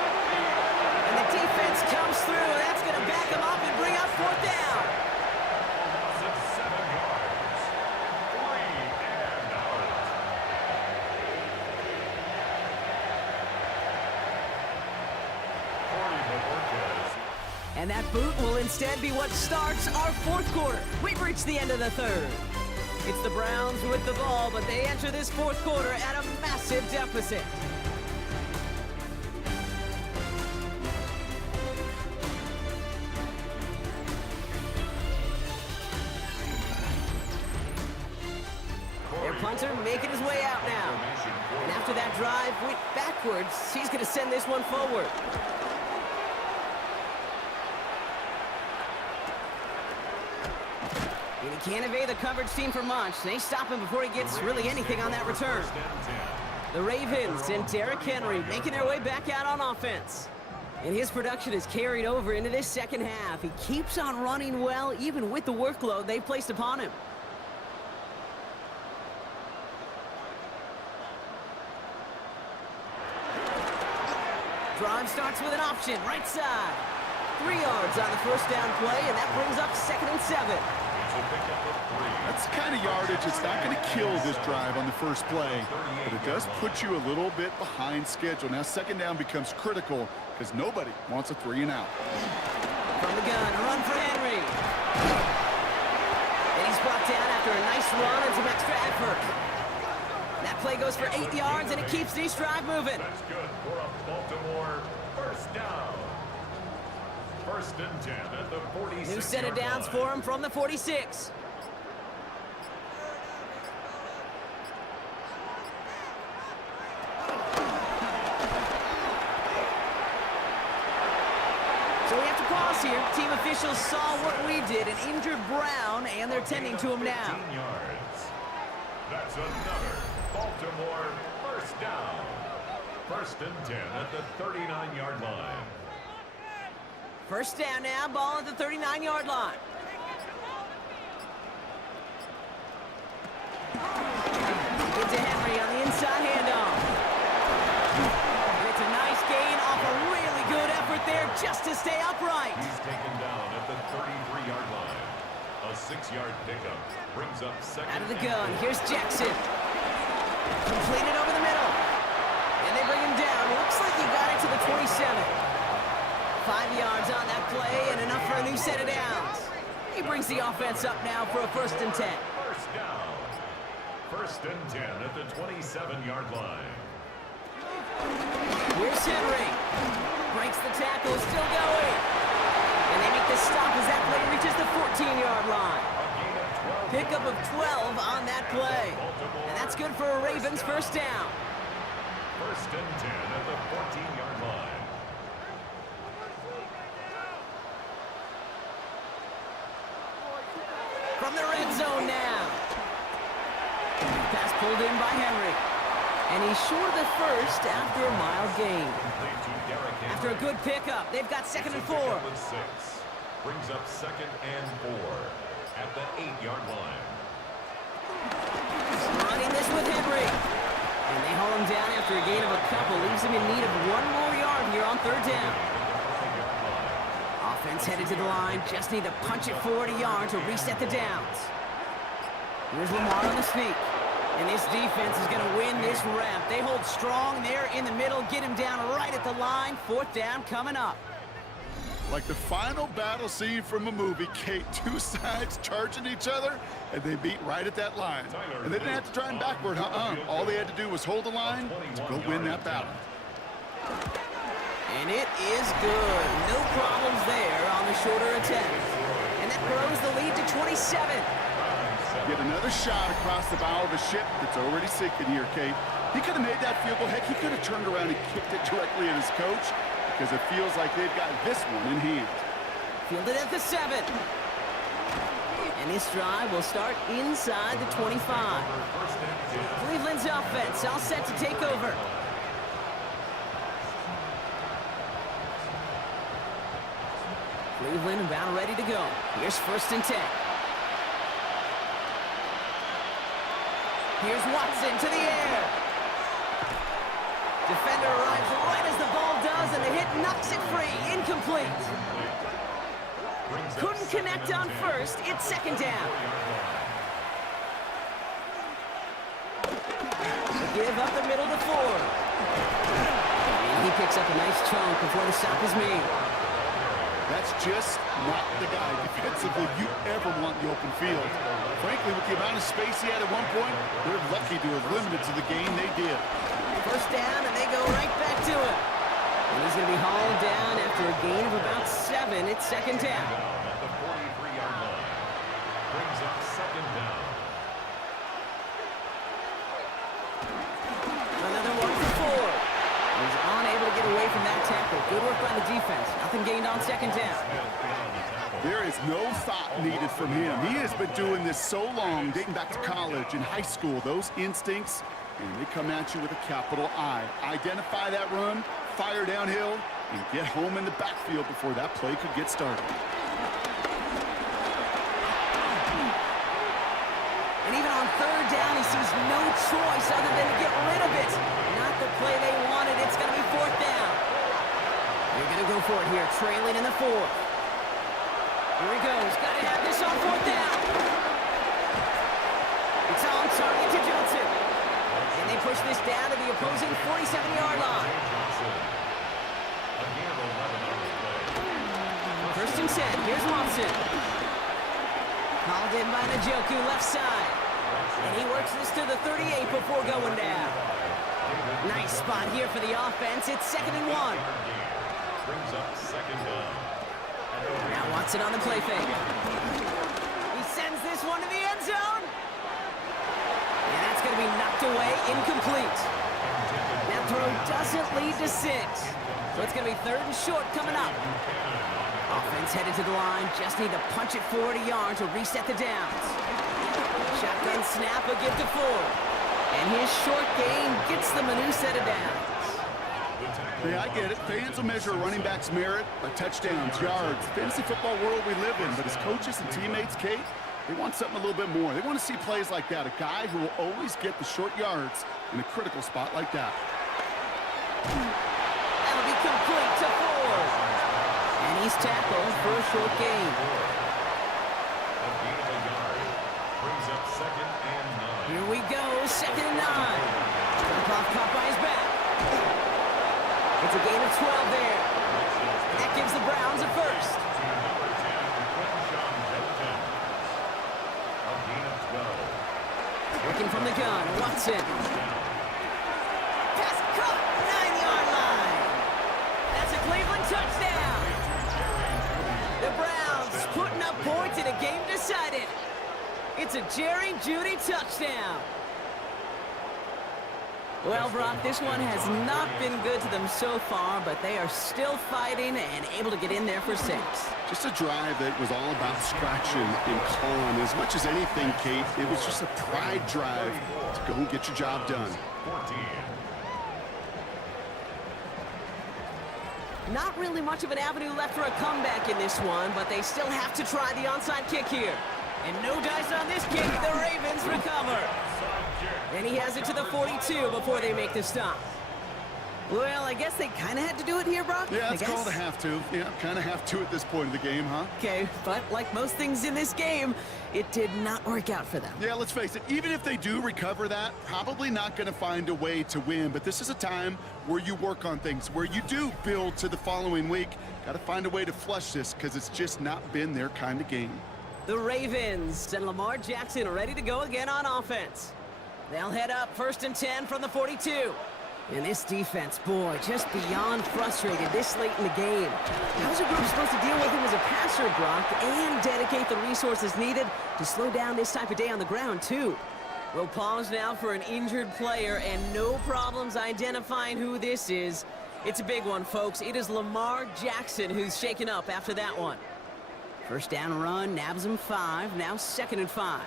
And the defense comes through, and that's going to back him up and bring up fourth down. Loss of 7 yards. 3 and out. Corey Borges. And that boot will instead be what starts our fourth quarter. We've reached the end of the third. It's the Browns with the ball, but they enter this fourth quarter at a massive deficit. Their punter making his way out now. And after that drive went backwards, he's going to send this one forward. And he can't evade the coverage team for much. They stop him before he gets really anything on that return. The Ravens and Derrick Henry making their way back out on offense. And his production is carried over into this second half. He keeps on running well, even with the workload they've placed upon him. Drive starts with an option, right side. 3 yards on the first down play, and that brings up 2nd and 7. That's the kind of yardage it's not going to kill this drive on the first play, but it does put you a little bit behind schedule. Now second down becomes critical because nobody wants a 3 and out. From the gun, a run for Henry. And he's brought down after a nice run and some extra effort. That play goes for 8 yards, and it keeps this drive moving. That's good for a Baltimore first down. 1st and 10 at the 46. New set of downs for him from the 46. So we have to pause here. Team officials saw what we did and injured Brown, and they're tending to him now. 15 yards. That's another Baltimore first down. 1st and 10 at the 39-yard line. First down now, ball at the 39-yard line. Into Henry on the inside handoff. And it's a nice gain off a really good effort there just to stay upright. He's taken down at the 33-yard line. A 6-yard pickup brings up 2nd. Out of the gun, here's Jackson. Completed over the middle. And they bring him down. Looks like he got it to the 27. 5 yards on that play and enough for a new set of downs. He brings the offense up now for a 1st and 10. First down. 1st and 10 at the 27-yard line. Here's Henry. Breaks the tackle, still going. And they make the stop as that play reaches the 14-yard line. Pickup of 12 on that play. And that's good for a Ravens first down. 1st and 10 at the 14-yard line. From the red zone now. Pass pulled in by Henry. And he's short of the first after a mild gain. After a good pickup, they've got 2nd and 4. With 6. Brings up 2nd and 4 at the 8-yard line. Running this with Henry. And they haul him down after a gain of a couple. Leaves him in need of 1 more yard here on 3rd down. Offense headed to the line. Just need to punch it forward a yard to reset the downs. Here's Lamar on the sneak. And this defense is going to win this rep. They hold strong there in the middle. Get him down right at the line. 4th down coming up. Like the final battle scene from a movie, Kate, 2 sides charging each other, and they beat right at that line. And they didn't have to drive backward, All they had to do was hold the line to go win that battle. And it is good. No problems there on the shorter attempt. And that grows the lead to 27. Get another shot across the bow of a ship that's already sinking here, Kate. He could have made that field goal. Heck, he could have turned around and kicked it directly at his coach because it feels like they've got this one in hand. Fielded at the 7. And this drive will start inside the 25. Cleveland's offense all set to take over. Cleveland about ready to go. Here's 1st and 10. Here's Watson to the air. Defender arrives right as the ball does, and the hit knocks it free. Incomplete. Couldn't connect on 1st. It's 2nd down. Give up the middle to Ford. And he picks up a nice chunk before the stop is made. That's just not the guy defensively you ever want in the open field. Frankly, with the amount of space he had at one point, they're lucky to have limited to the game they did. 1st down, and they go right back to it. And he's going to be hauled down after a gain of about 7. It's 2nd down. At the 43-yard line. Brings up 2nd down. Another one for Ford. He's unable to get away from that tackle. Good work by the defense. Nothing gained on 2nd down. There is no thought needed from him. He has been doing this so long, dating back to college and high school. Those instincts, and they come at you with a capital I. Identify that run, fire downhill, and get home in the backfield before that play could get started. And even on 3rd down, he sees no choice other than to get rid of it. Not the play they wanted. It's going to be 4th down. They're going to go for it here, trailing in the 4th. Here he goes. Got to have this on 4th down. It's on target to Johnson. And they push this down to the opposing 47-yard line. 1st and 10. Here's Watson. Called in by Njoku, left side. And he works this to the 38 before going down. Nice spot here for the offense. It's 2nd and 1. Brings up 2nd down. Now Watson on the play fake. He sends this one to the end zone. And that's going to be knocked away, incomplete. That throw doesn't lead to 6. So it's going to be 3rd and short coming up. Offense headed to the line. Just need to punch it 40 yards to reset the downs. Shotgun snap, a gift to Ford. And his short gain gets them a new set of downs. Yeah, I get it. Fans will measure a running back's merit by touchdowns, yards, fantasy football world we live in. But as coaches and teammates, Kate, they want something a little bit more. They want to see plays like that. A guy who will always get the short yards in a critical spot like that. That'll be complete to Ford. And he's tackled for a short gain. Brings up 2nd and 9. Here we go, 2nd and 9. Jump off caught by his back. It's a gain of 12 there. And that gives the Browns a 1st. Working from the gun, Watson. Pass caught, 9-yard line. That's a Cleveland touchdown. The Browns putting up points in a game decided. It's a Jerry Jeudy touchdown. Well, Brock, this one has not been good to them so far, but they are still fighting and able to get in there for 6. Just a drive that was all about scratching and clawing. As much as anything, Kate, it was just a pride drive to go and get your job done. 14. Not really much of an avenue left for a comeback in this one, but they still have to try the onside kick here. And no dice on this kick. The Ravens recover. And he has it to the 42 before they make the stop. Well, I guess they kind of had to do it here, Brock. Yeah, it's called a have to. Yeah, kind of have to at this point of the game, huh? Okay, but like most things in this game, it did not work out for them. Yeah, let's face it. Even if they do recover that, probably not going to find a way to win. But this is a time where you work on things, where you do build to the following week. Got to find a way to flush this because it's just not been their kind of game. The Ravens and Lamar Jackson are ready to go again on offense. They'll head up 1st and 10 from the 42. And this defense, boy, just beyond frustrated this late in the game. How's a group supposed to deal with him as a passer blocked and dedicate the resources needed to slow down this type of day on the ground, too? We'll pause now for an injured player, and no problems identifying who this is. It's a big one, folks. It is Lamar Jackson who's shaken up after that one. First down run, nabs him 5, now 2nd and 5.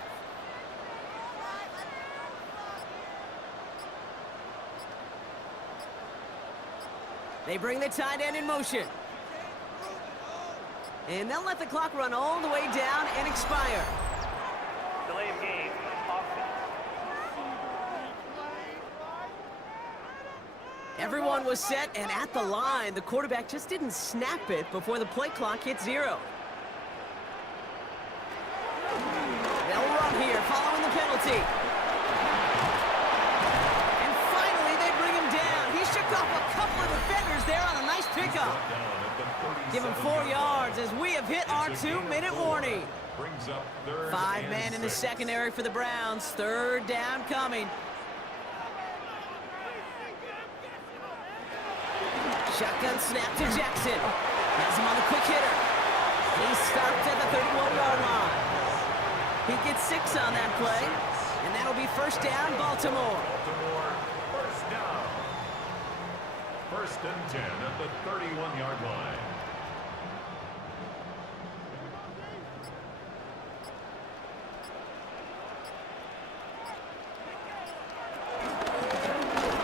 They bring the tight end in motion. And they'll let the clock run all the way down and expire. Delay of game, offense. Everyone was set and at the line. The quarterback just didn't snap it before the play clock hit 0. They'll run here following the penalty. And finally they bring him down. He shook off a couple of defenders there on a nice pickup. Give him 4 yards as we have hit our 2-minute warning. 5 men in the secondary for the Browns. 3rd down coming. Shotgun snap to Jackson. Has him on the quick hitter. He stopped at the 31-yard line. He gets 6 on that play, and that'll be 1st down, Baltimore. First down. 1st and 10 at the 31-yard line.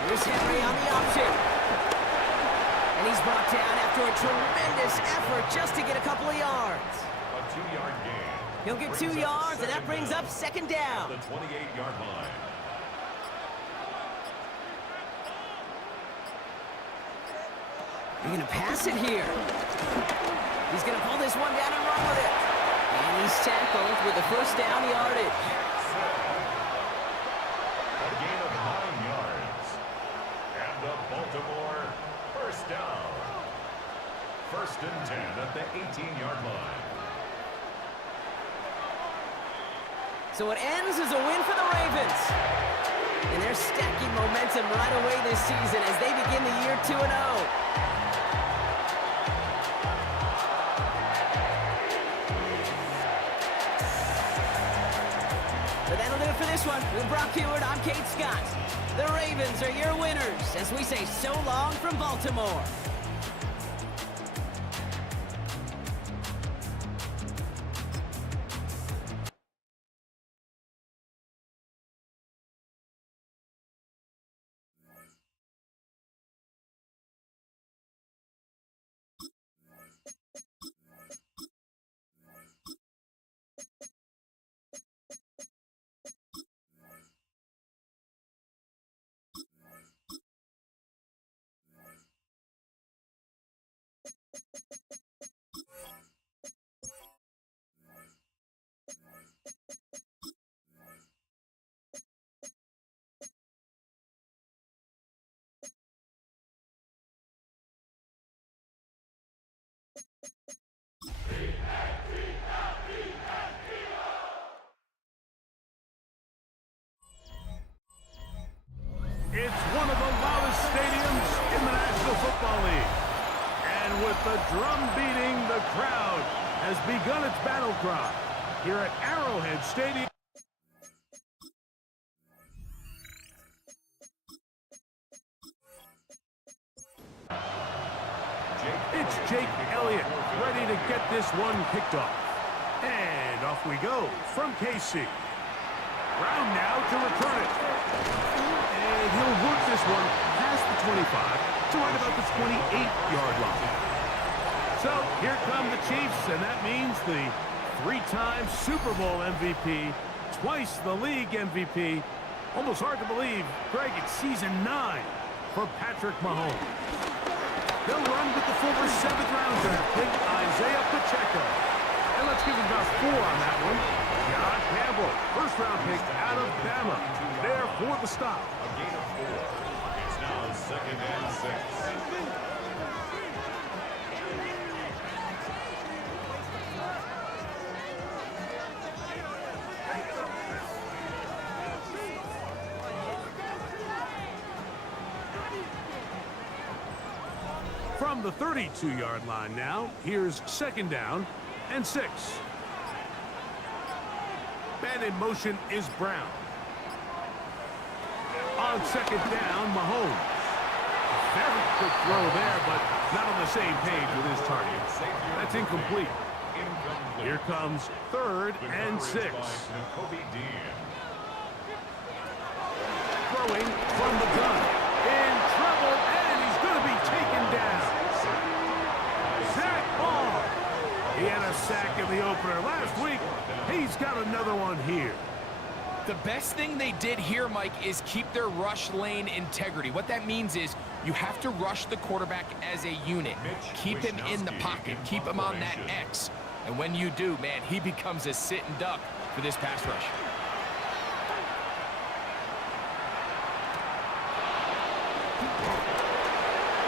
Here's Henry on the option. And he's brought down after a tremendous effort just to get a couple of yards. A 2-yard gain. He'll get 2 yards, and that brings up 2nd down. The 28-yard line. They're going to pass it here. He's going to pull this one down and run with it. And he's tackled with the 1st down yardage. A gain of 9 yards. And the Baltimore 1st down. 1st and 10 at the 18-yard line. So it ends as a win for the Ravens. And they're stacking momentum right away this season as they begin the year 2-0. But that'll do it for this one. With Brock Hewitt, I'm Kate Scott. The Ravens are your winners as we say so long from Baltimore. It's one of the loudest stadiums in the National Football League. And with the drum beating, the crowd has begun its battle cry here at Arrowhead Stadium. It's Jake Elliott ready to get this one kicked off. And off we go from KC. Brown now to return it. And he'll work this one past the 25 to right about the 28-yard line. So here come the Chiefs, and that means the 3-time Super Bowl MVP, twice the league MVP. Almost hard to believe, Greg, it's season 9 for Patrick Mahomes. They'll run with the former 7th-round draft pick, Isaiah Pacheco. And let's give him about 4 on that one. John Campbell, first-round pick out of Bama. There for the stop. A gain of 4. It's now 2nd and 6. From the 32-yard line now, here's 2nd down and 6. Man in motion is Brown. On 2nd down, Mahomes. Very quick throw there, but not on the same page with his target. That's incomplete. Here comes 3rd and 6. Throwing from the gun. In trouble, and he's going to be taken down. Zach Ball. He had a sack in the opener last week. He's got another one here. The best thing they did here, Mike, is keep their rush lane integrity. What that means is you have to rush the quarterback as a unit. Keep him in the pocket. Keep him on that X. And when you do, man, he becomes a sitting duck for this pass rush.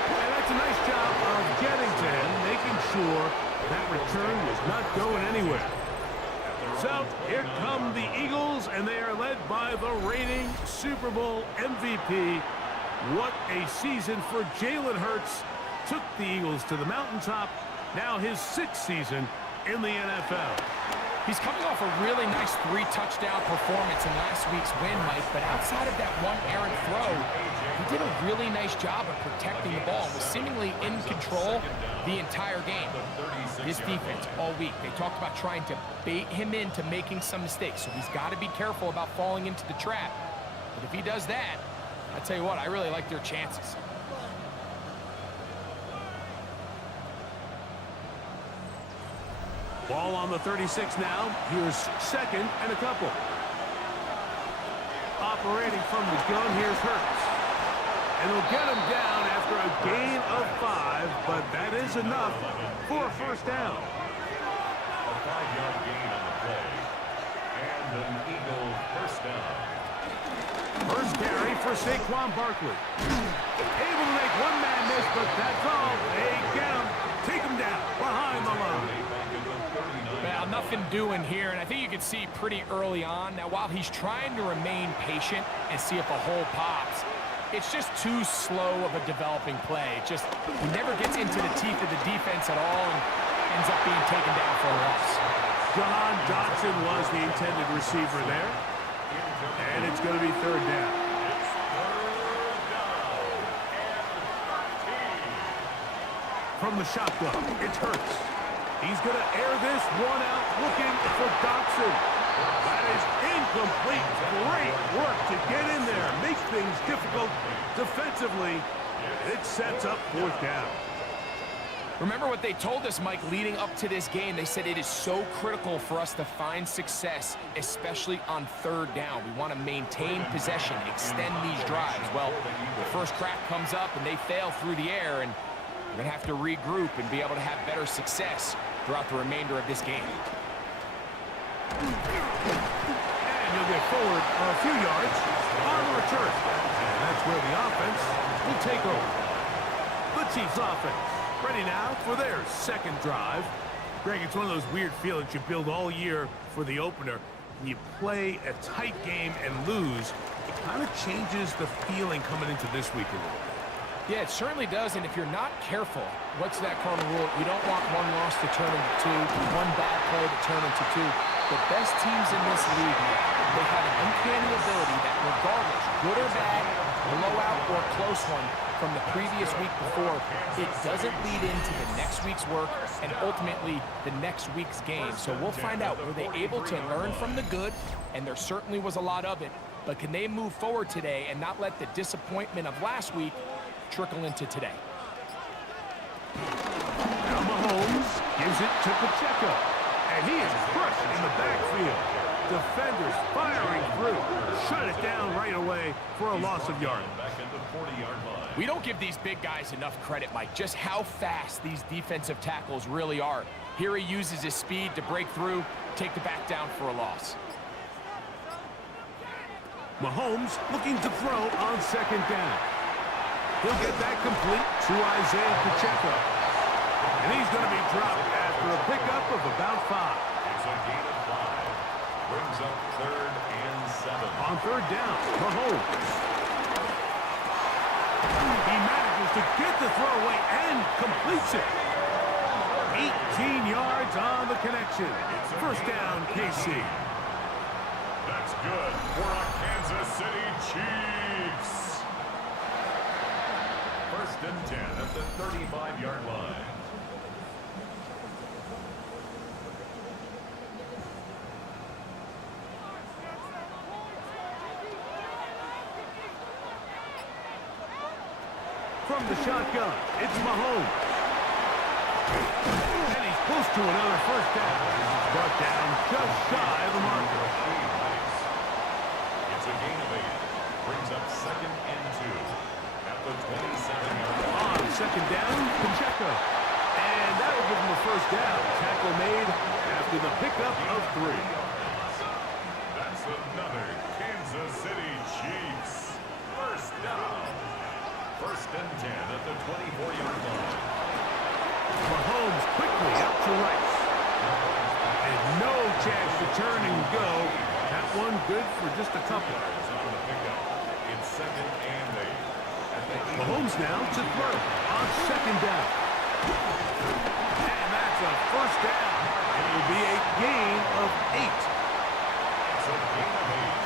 And that's a nice job of getting to him, making sure that return was not going anywhere. So here come the Eagles, and they are led by the reigning Super Bowl MVP. What a season for Jalen Hurts. Took the Eagles to the mountaintop. Now his 6th season in the NFL. He's coming off a really nice 3-touchdown performance in last week's win, Mike, but outside of that one errant throw, he did a really nice job of protecting the ball and was seemingly in control the entire game. His defense all week, they talked about trying to bait him into making some mistakes, so he's got to be careful about falling into the trap. But if he does that, I tell you what, I really like their chances. Ball on the 36 now. Here's 2nd and a couple. Operating from the gun, here's Hurts. And he'll get him down after a gain of 5, but that is enough for a 1st down. A 5-yard gain on the play. And an Eagle 1st down. First carry for Saquon Barkley. Able to make one man miss, but that's all. They get him. Take him down behind the line. Well, nothing doing here, and I think you can see pretty early on. Now, while he's trying to remain patient and see if a hole pops, it's just too slow of a developing play. It just, he never gets into the teeth of the defense at all and ends up being taken down for a loss. John Dotson was the intended receiver there. And it's going to be 3rd down. From the shotgun, it's Hurts. He's going to air this one out, looking for Dotson. That is incomplete. Great work to get in there. Make things difficult defensively. It sets up 4th down. Remember what they told us, Mike, leading up to this game. They said it is so critical for us to find success, especially on 3rd down. We want to maintain possession, extend these drives. Well, the first crack comes up and they fail through the air, and we're going to have to regroup and be able to have better success throughout the remainder of this game. And he'll get forward a few yards on the return. And that's where the offense will take over. The Chiefs offense ready now for their 2nd drive. Greg, it's one of those weird feelings you build all year for the opener. When you play a tight game and lose, it kind of changes the feeling coming into this week a little bit. Yeah, it certainly does, and if you're not careful, what's that cardinal rule? You don't want one loss to turn into 2, one bad play to turn into 2. The best teams in this league, they have an uncanny ability that regardless, good or bad, blowout or close one from the previous week before, it doesn't lead into the next week's work and ultimately the next week's game. So we'll find out, were they able to learn from the good? And there certainly was a lot of it, but can they move forward today and not let the disappointment of last week trickle into today? Now Mahomes gives it to Pacheco, and he is crushed in the backfield. Defenders firing through. Shut it down right away for a loss of yardage. We don't give these big guys enough credit, Mike, just how fast these defensive tackles really are. Here he uses his speed to break through, take the back down for a loss. Mahomes looking to throw on 2nd down. He'll get that complete to Isaiah Pacheco. And he's going to be dropped after a pickup of about 5. It's a gain of 5. Brings up 3rd and 7. On 3rd down, Mahomes. He manages goes to get the throwaway and completes it. 18 yards on the connection. First down, KC. That's good for a Kansas City Chiefs. First and 10 at the 35-yard line. From the shotgun, it's Mahomes. And he's close to another first down. Brought down just shy of the marker. It's a gain of 8. Brings up 2nd and 2 at the 27-yard line. On second down, Pacheco. And that'll give him a first down. Tackle made after the pickup of 3. That's another Kansas City Chiefs first down. First and 10 at the 24-yard line. Mahomes quickly out to Rice. And no chance to turn and go. That one good for just a couple. On the pickup. It's 2nd and 8. Mahomes now to throw on second down. And that's a first down. It will be a gain of 8. It's a gain of 8.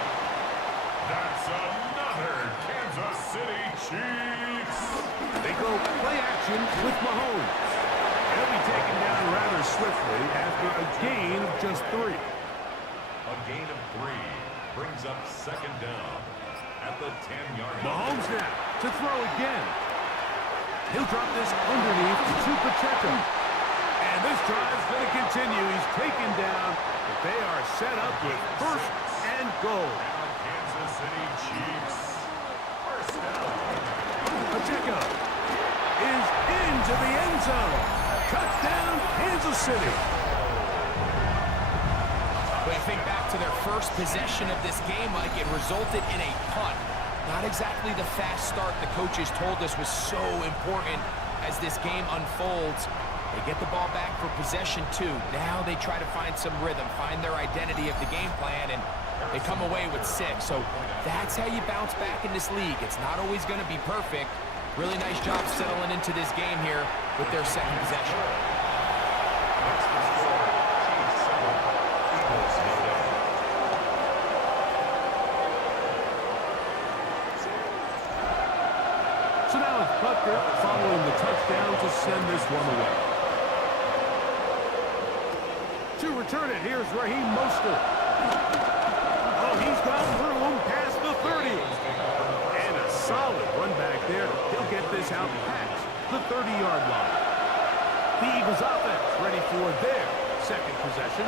That's another Kansas City Chiefs. They go play action with Mahomes. He'll be taken down rather swiftly after a gain of just 3. A gain of 3 brings up 2nd down at the 10-yard line. Mahomes now to throw again. He'll drop this underneath to Pacheco. And this drive's going to continue. He's taken down, but they are set up with first and goal. Now Kansas City Chiefs first down. Pacheco is into the end zone. Touchdown, Kansas City. But I think back to their first possession of this game, Mike, it resulted in a punt. Not exactly the fast start the coaches told us was so important as this game unfolds. They get the ball back for possession 2. Now they try to find some rhythm, find their identity of the game plan, and they come away with 6. So that's how you bounce back in this league. It's not always going to be perfect. Really nice job settling into this game here with their second possession. So now it's Butker following the touchdown to send this one away. To return it, here's Raheem Mostert. Oh, he's got room past the 30. And a solid run back there. He'll get this out past the 30-yard line. The Eagles offense ready for their second possession.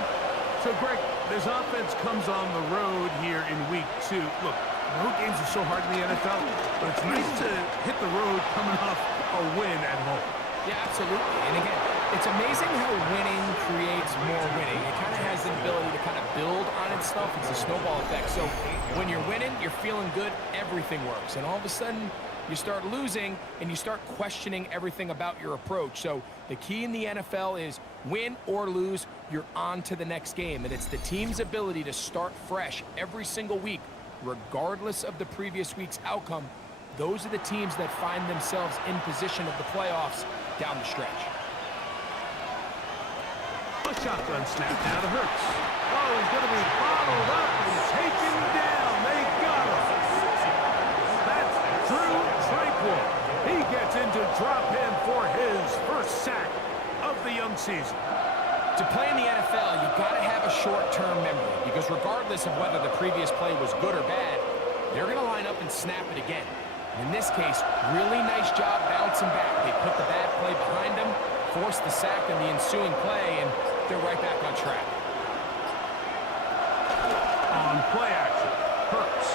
So, Greg, this offense comes on the road here in week 2. Look, road games are so hard in the NFL, but it's nice to hit the road coming off a win at home. Yeah, absolutely. And again, it's amazing how winning creates more winning. It kind of has the ability to kind of build on itself. It's a snowball effect. So when you're winning, you're feeling good, everything works. And all of a sudden, you start losing, and you start questioning everything about your approach. So the key in the NFL is win or lose, you're on to the next game. And it's the team's ability to start fresh every single week, regardless of the previous week's outcome. Those are the teams that find themselves in position of the playoffs down the stretch. A shotgun snap now to Hurts. Oh, he's going to be bottled up and taken down. They got him. That's Drew Tranquil. He gets into drop in for his first sack of the young season. To play in the NFL, you've got to have a short-term memory, because regardless of whether the previous play was good or bad, they're going to line up and snap it again. In this case, really nice job bouncing back. They put the bad play behind them, forced the sack in the ensuing play, and they're right back on track. On play action, Hurts.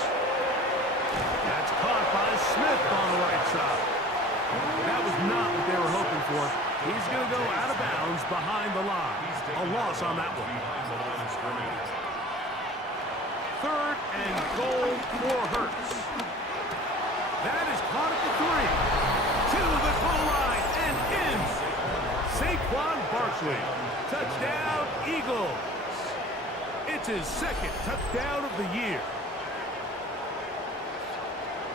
That's caught by Smith on the right side. That was not what they were hoping for. He's going to go out of bounds behind the line. A loss on that one. Third and goal for Hurts. That is caught at the 3. To the goal line and in. Saquon Barkley. Touchdown, Eagles. It's his second touchdown of the year.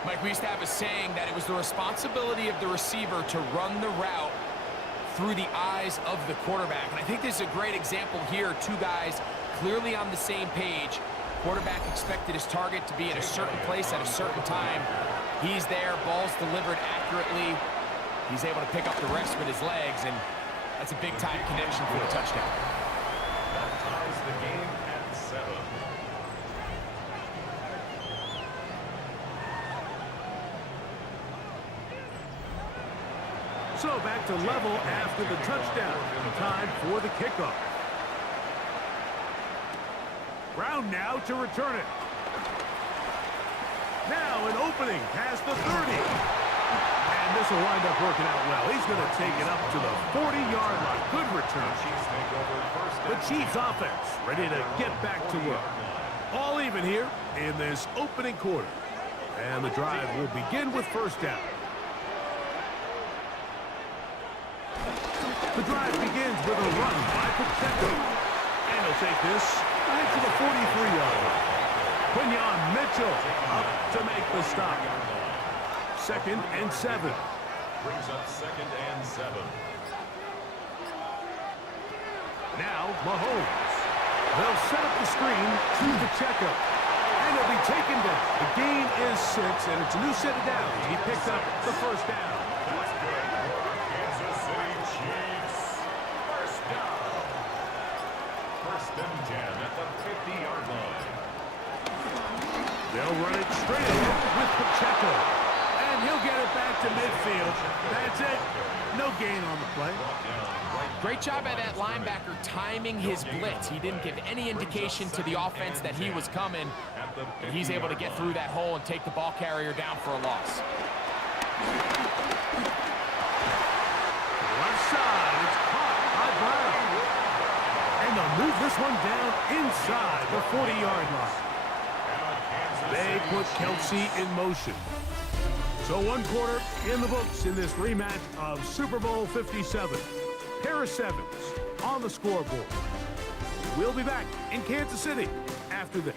Mike, we used to have a saying that it was the responsibility of the receiver to run the route through the eyes of the quarterback. And I think this is a great example here. Two guys clearly on the same page. Quarterback expected his target to be at a certain place at a certain time. He's there, ball's delivered accurately. He's able to pick up the rest with his legs, and that's a big-time connection for the touchdown. That ties the game at 7. So back to level after the touchdown. Time for the kickoff. Brown now to return it. Now an opening past the 30. And this will wind up working out well. He's going to take it up to the 40-yard line. Good return. The Chiefs offense ready to get back to work. All even here in this opening quarter. And the drive will begin with first down. The drive begins with a run by Pacheco. And he'll take this right to the 43-yard line. Quinyon Mitchell up to make the stop. 2nd and 7. Brings up 2nd and 7. Now Mahomes. They'll set up the screen to Pacheco. And he'll be taken down. The gain is 6, and it's a new set of downs. He picked up the first down. That's good work, Kansas City Chiefs. First down. 1st and 10 at the 50-yard line. They'll run it straight ahead with Pacheco. And he'll get it back to midfield. That's it. No gain on the play. Great job by that linebacker timing his blitz. He didn't give any indication to the offense that he was coming. And he's able to get through that hole and take the ball carrier down for a loss. Left side, it's caught by Brown. And they'll move this one down inside the 40-yard line. They put Kelsey in motion. So 1 quarter in the books in this rematch of Super Bowl 57. Pair of 7s on the scoreboard. We'll be back in Kansas City after this.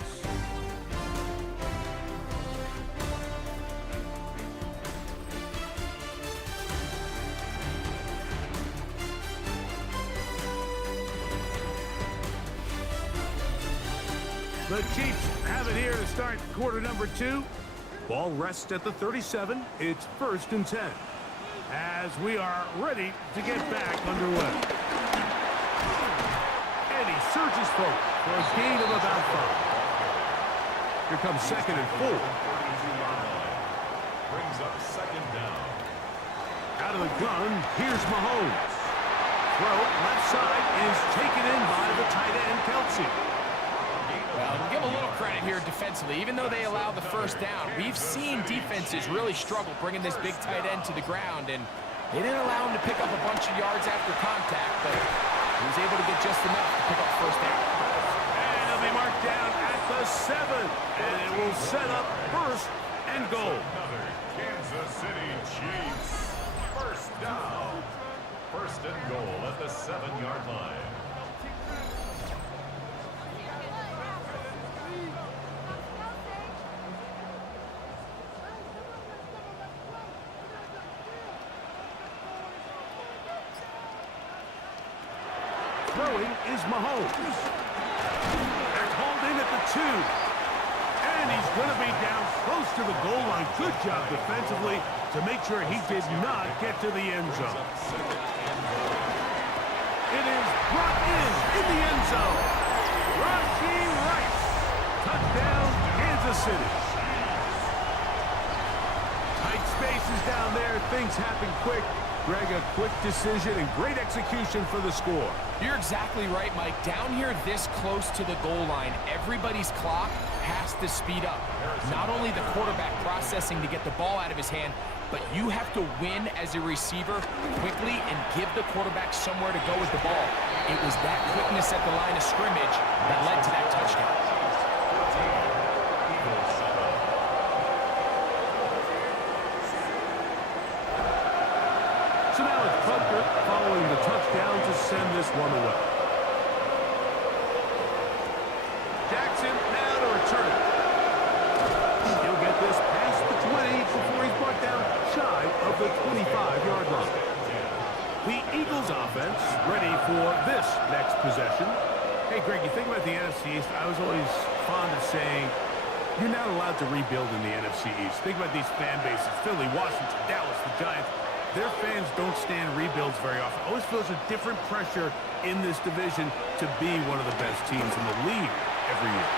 The Chiefs have it here to start quarter number 2. Ball rests at the 37. It's 1st and 10. As we are ready to get back underway. And he surges forward for a gain of about 5. Here comes 2nd and 4. Brings up 2nd down. Out of the gun, here's Mahomes. Throw left side is taken in by the tight end, Kelsey. Well, we'll give a little credit here defensively. Even though they allowed the first down, we've seen defenses really struggle bringing this big tight end to the ground, and they didn't allow him to pick up a bunch of yards after contact, but he was able to get just enough to pick up first down. And he'll be marked down at the 7, and it will set up 1st and goal. Another Kansas City Chiefs. First down. 1st and goal at the 7-yard line. Throwing is Mahomes. They're called in at the 2. And he's going to be down close to the goal line. Good job defensively to make sure he did not get to the end zone. It is brought in the end zone. Rashee Rice. Touchdown, Kansas City. Tight spaces down there. Things happen quick. Greg, a quick decision and great execution for the score. You're exactly right, Mike. Down here this close to the goal line, everybody's clock has to speed up. Not only the quarterback processing to get the ball out of his hand, but you have to win as a receiver quickly and give the quarterback somewhere to go with the ball. It was that quickness at the line of scrimmage that led to that touchdown. So now it's Butker following the touchdown to send this one away. Jackson now to return it. He'll get this past the 20 You're not allowed to rebuild in the NFC East. Think about these fan bases: Philly, Washington, Dallas, the Giants. Their fans don't stand rebuilds very often. Always feels a different pressure in this division to be one of the best teams in the league every year.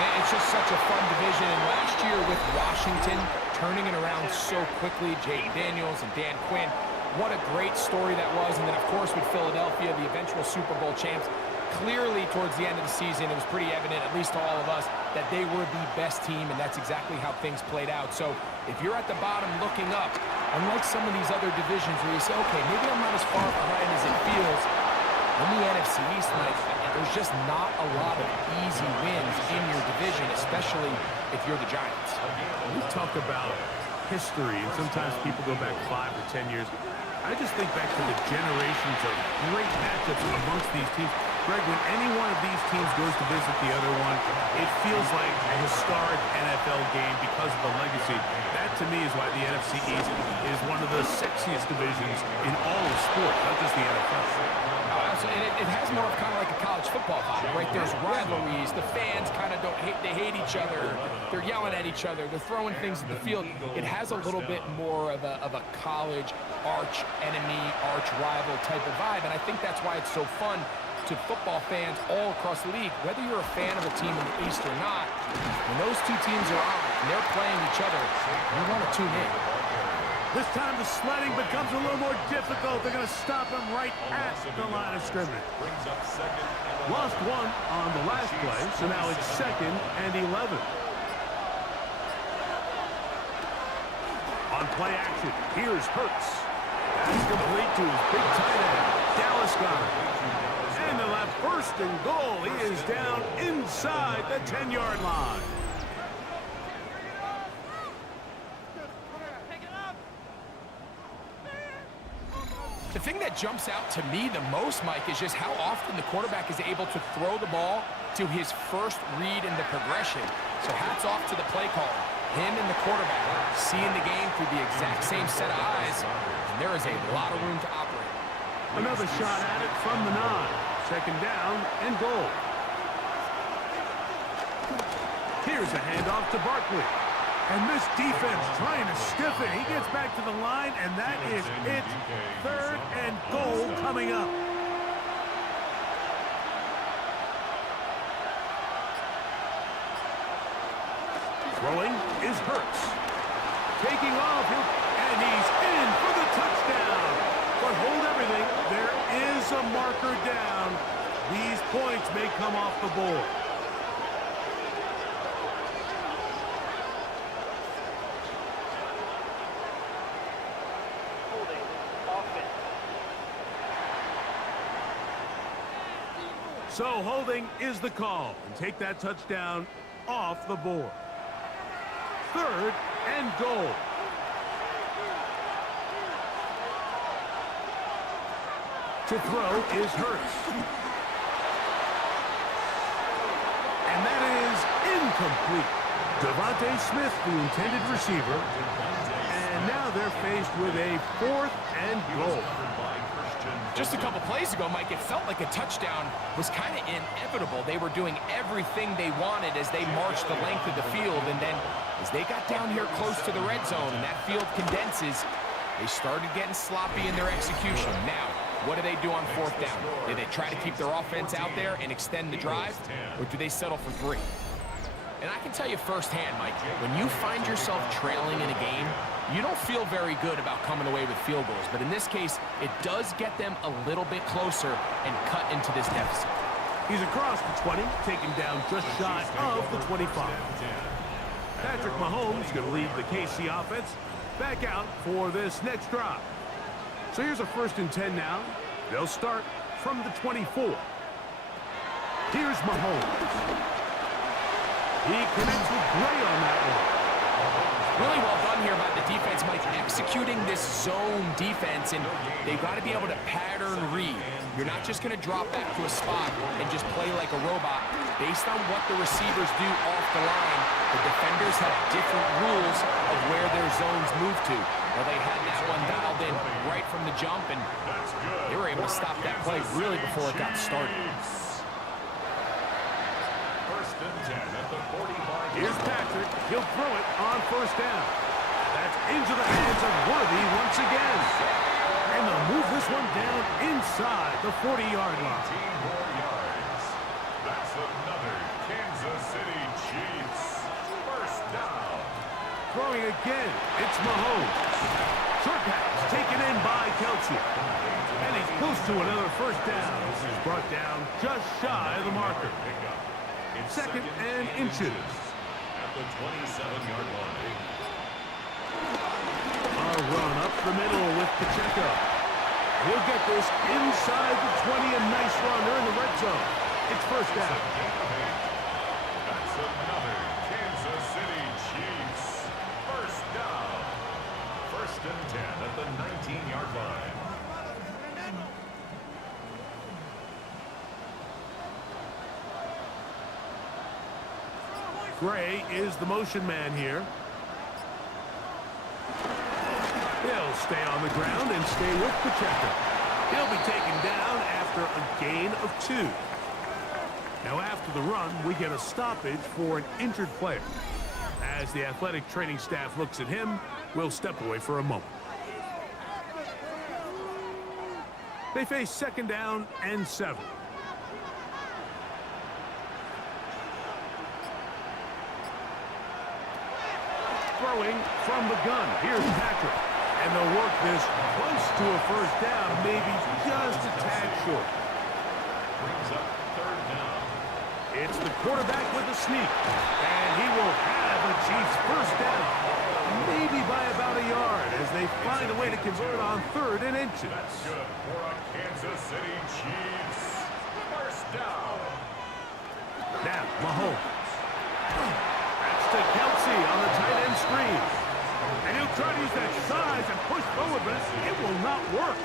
And it's just such a fun division. And last year with Washington turning it around so quickly, Jake Daniels and Dan Quinn, what a great story that was. And then, of course, with Philadelphia, the eventual Super Bowl champs, clearly towards the end of the season, it was pretty evident, at least to all of us, that they were the best team, and that's exactly how things played out. So if you're at the bottom looking up, unlike some of these other divisions where you say, okay, maybe I'm not as far behind as it feels, in the NFC East, Mike, there's just not a lot of easy wins in your division, especially if you're the Giants. We talk about history, and sometimes people go back 5 or 10 years. I just think back to the generations of great matchups amongst these teams. Greg, when any one of these teams goes to visit the other one, it feels like a historic NFL game because of the legacy. That, to me, is why the NFC East is one of the sexiest divisions in all of sports, not just the NFL. And it has more of kind of like a college football vibe, right? There's rivalries. The fans kind of they hate each other. They're yelling at each other. They're throwing things at the field. It has a little bit more of a college arch enemy, arch rival type of vibe, and I think that's why it's so fun to football fans all across the league. Whether you're a fan of a team in the East or not, when those two teams are on and they're playing each other, you want to tune in. This time the sledding becomes a little more difficult. They're going to stop him right at the line of scrimmage. Lost one on the last play, so now it's 2nd and 11. On play action, here's Hurts. That's complete to his big tight end, Dallas Goedert. And they'll have 1st and goal. He is down inside the 10-yard line. The thing that jumps out to me the most, Mike, is just how often the quarterback is able to throw the ball to his first read in the progression. So hats off to the play caller. Him and the quarterback seeing the game through the exact same set of eyes, and there is a lot of room to operate. Another shot at it from the 9. 2nd down and goal. Here's a handoff to Barkley. And this defense trying to stiff it. He gets back to the line, and that is it. 3rd and goal coming up. Throwing is Hurts. Taking off, and he's in for the touchdown. But hold everything, there is a marker down. These points may come off the board. So holding is the call, and take that touchdown off the board. 3rd and goal. To throw is Hurts. And that is incomplete. Devontae Smith, the intended receiver. And now they're faced with a 4th and goal. Just a couple plays ago, Mike, it felt like a touchdown was kind of inevitable. They were doing everything they wanted as they marched the length of the field, and then as they got down here close to the red zone and that field condenses, they started getting sloppy in their execution. Now, what do they do on 4th down? Do they try to keep their offense out there and extend the drive, or do they settle for 3? And I can tell you firsthand, Mike, when you find yourself trailing in a game, you don't feel very good about coming away with field goals. But in this case, it does get them a little bit closer and cut into this deficit. He's across the 20, taken down just shy of the 25. Patrick Mahomes going to lead the KC offense back out for this next drive. So here's a 1st and 10 now. They'll start from the 24. Here's Mahomes. He connects with Gray on that one. Really well done here by the defense, Mike, executing this zone defense, and they've got to be able to pattern read. You're not just going to drop back to a spot and just play like a robot. Based on what the receivers do off the line, the defenders have different rules of where their zones move to. Well, they had that one dialed in right from the jump, and they were able to stop that play really before it got started. 1st and at the 45. Here's Patrick. He'll throw it on first down. That's into the hands of Worthy once again. And they'll move this one down inside the 40-yard line. 18 more yards. That's another Kansas City Chiefs first down. Throwing again. It's Mahomes. Short pass taken in by Kelsey. And he's close to another first down. This is brought down just shy of the marker. It's Second and inches. at the 27-yard line. A run up the middle with Pacheco. He'll get this inside the 20. A nice run. They're in the red zone. It's first down. That's another Kansas City Chiefs first down. First and 10 at the 19-yard line. Gray is the motion man here. He'll stay on the ground and stay with Pacheco. He'll be taken down after a gain of 2. Now after the run, we get a stoppage for an injured player. As the athletic training staff looks at him, we'll step away for a moment. They face second down and 7. Throwing from the gun. Here's Patrick. And they'll work this close to a first down, maybe just a tad short. Brings up third down. It's the quarterback with the sneak. And he will have a Chiefs first down. Maybe by about a yard as they find a way to convert on 3rd and inches. That's good for a Kansas City Chiefs first down. Now, Mahomes. That's to Kelsey on the tight end screen. And he'll try to use that size and push forward, but it will not work.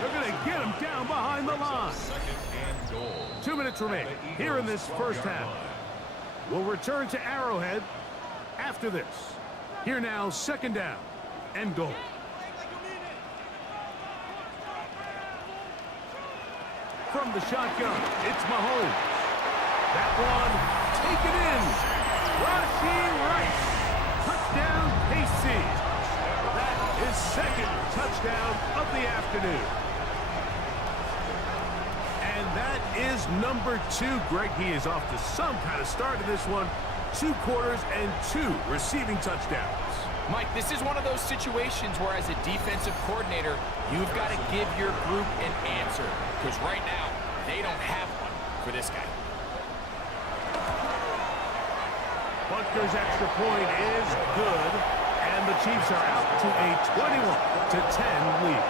They're going to get him down behind the line. Second and goal. 2 minutes remain here in this first half. We'll return to Arrowhead after this. Here now, second down and goal. From the shotgun, it's Mahomes. That one taken in. Rashee Rice. Touchdown, KC. That is second touchdown of the afternoon. And that is number 2. Greg, he is off to some kind of start in this one. 2 quarters and 2 receiving touchdowns. Mike, this is one of those situations where as a defensive coordinator, you've got to give your group an answer. Because right now, they don't have one for this guy. Butker's extra point is good, and the Chiefs are out to a 21-10 lead.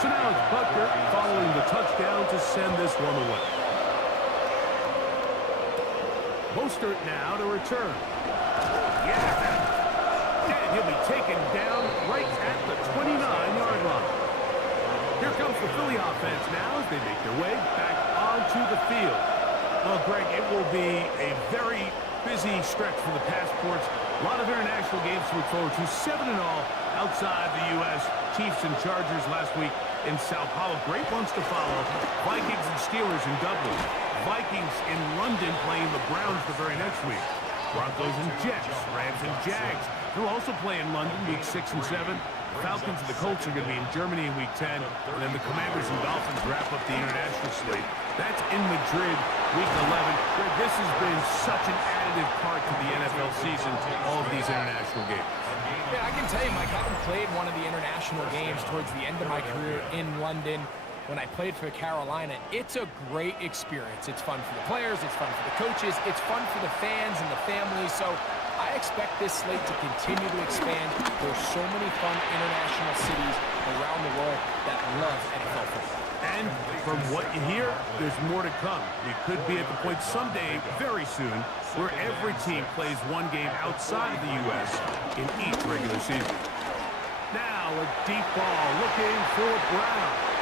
So now it's Butker following the touchdown to send this one away. Mostert now to return. Yeah, and he'll be taken down right at the 29-yard line. Here comes the Philly offense now as they make their way back onto the field. Well, Greg, it will be a very busy stretch for the passports. A lot of international games to look forward to. 7 in all outside the U.S. Chiefs and Chargers last week in Sao Paulo. Great ones to follow. Vikings and Steelers in Dublin. Vikings in London playing the Browns the very next week. Broncos and Jets. Rams and Jags. They'll also play in London week 6 and 7. Falcons and the Colts are going to be in Germany in week 10. And then the Commanders and Dolphins wrap up the international slate. That's in Madrid week 11. This has been such an additive part to the NFL season, all of these international games. Yeah, I can tell you, Mike, having played one of the international games towards the end of my career in London when I played for Carolina, it's a great experience. It's fun for the players, it's fun for the coaches, it's fun for the fans and the families. So I expect this slate to continue to expand. There's so many fun international cities around the world that love NFL football. And from what you hear, there's more to come. We could be at the point someday, very soon, where every team plays one game outside of the U.S. in each regular season. Now a deep ball looking for Brown.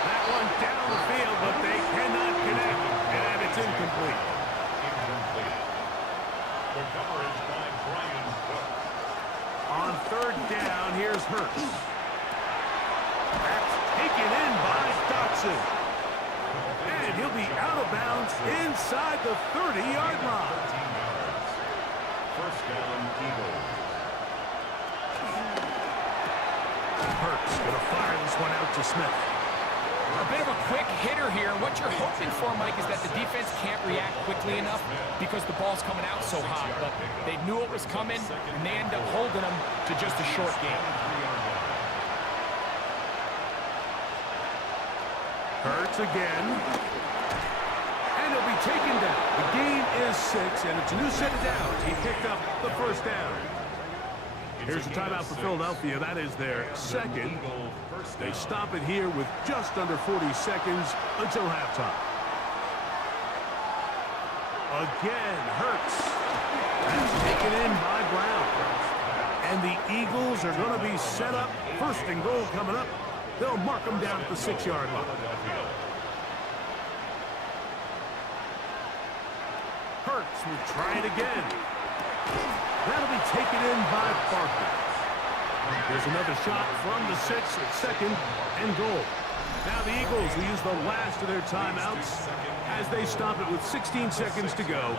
That one down the field, but they cannot connect, and it's incomplete. The coverage by Brian Cook. On 3rd down, here's Hurts. That's taken in by Dotson. of bounds inside the 30-yard line. First down, Eagles. Hurts going to fire this one out to Smith. A bit of a quick hitter here. What you're hoping for, Mike, is that the defense can't react quickly enough because the ball's coming out so hot. But they knew it was coming, and they end up holding them to just a short game. Hurts again. And he'll be taken down. The gain is 6, and it's a new set of downs. He picked up the first down. Here's a timeout for Philadelphia. That is their second. They stop it here with just under 40 seconds until halftime. Again, Hurts. That's taken in by Brown. And the Eagles are going to be set up. First and goal coming up. They'll mark them down at the 6-yard line. Hurts will try it again. That'll be taken in by Barkley. There's another shot from the 6 at second and goal. Now the Eagles will use the last of their timeouts as they stop it with 16 seconds to go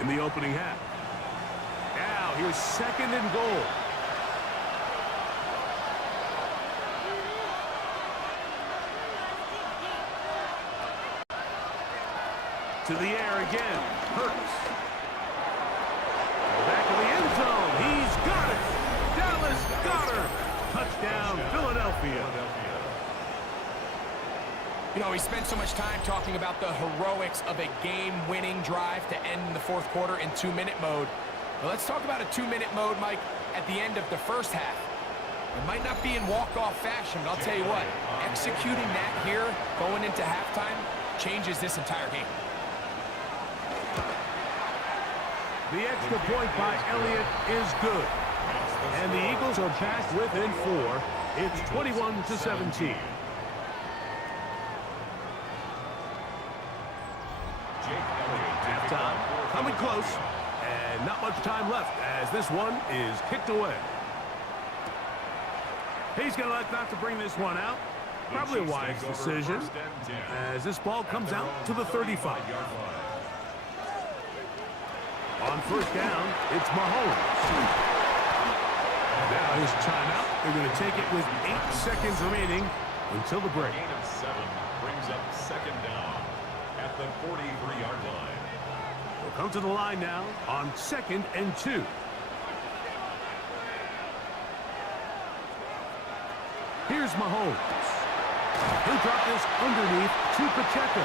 in the opening half. Now here's second and goal. To the air again. Hurts. Back of the end zone. He's got it. Dallas Goedert. Touchdown, Philadelphia. You know, we spent so much time talking about the heroics of a game-winning drive to end the fourth quarter in 2-minute mode. Well, let's talk about a 2-minute mode, Mike, at the end of the first half. It might not be in walk-off fashion, but I'll tell you what, executing that here going into halftime changes this entire game. The extra point by Elliott is good. And the Eagles are back within 4. It's 21-17. Halftime coming close. And not much time left as this one is kicked away. He's going to elect not to bring this one out. Probably a wise decision as this ball comes out to the 35. On first down, it's Mahomes. Now his timeout. They're going to take it with 8 seconds remaining until the break. Gain of 7 brings up second down at the 43-yard line. We'll come to the line now on 2nd and 2. Here's Mahomes. He'll drop this underneath to Pacheco.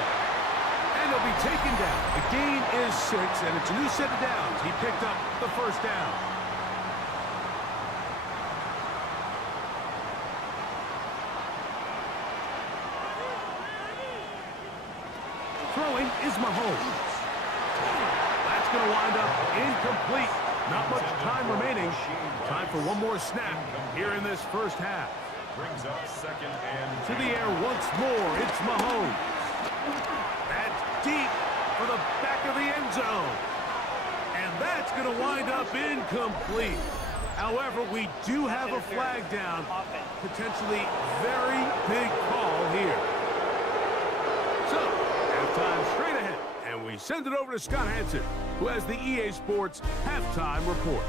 And he'll be taken down. The gain is 6, and it's a new set of downs. He picked up the first down. Throwing is Mahomes. That's going to wind up incomplete. Not much time remaining. Time for one more snap here in this first half. Brings up second and to the air once more. It's Mahomes. That's deep for the back of the end zone. And that's going to wind up incomplete. However, we do have a flag down. Potentially very big call here. So, halftime straight ahead. And we send it over to Scott Hansen, who has the EA Sports halftime report.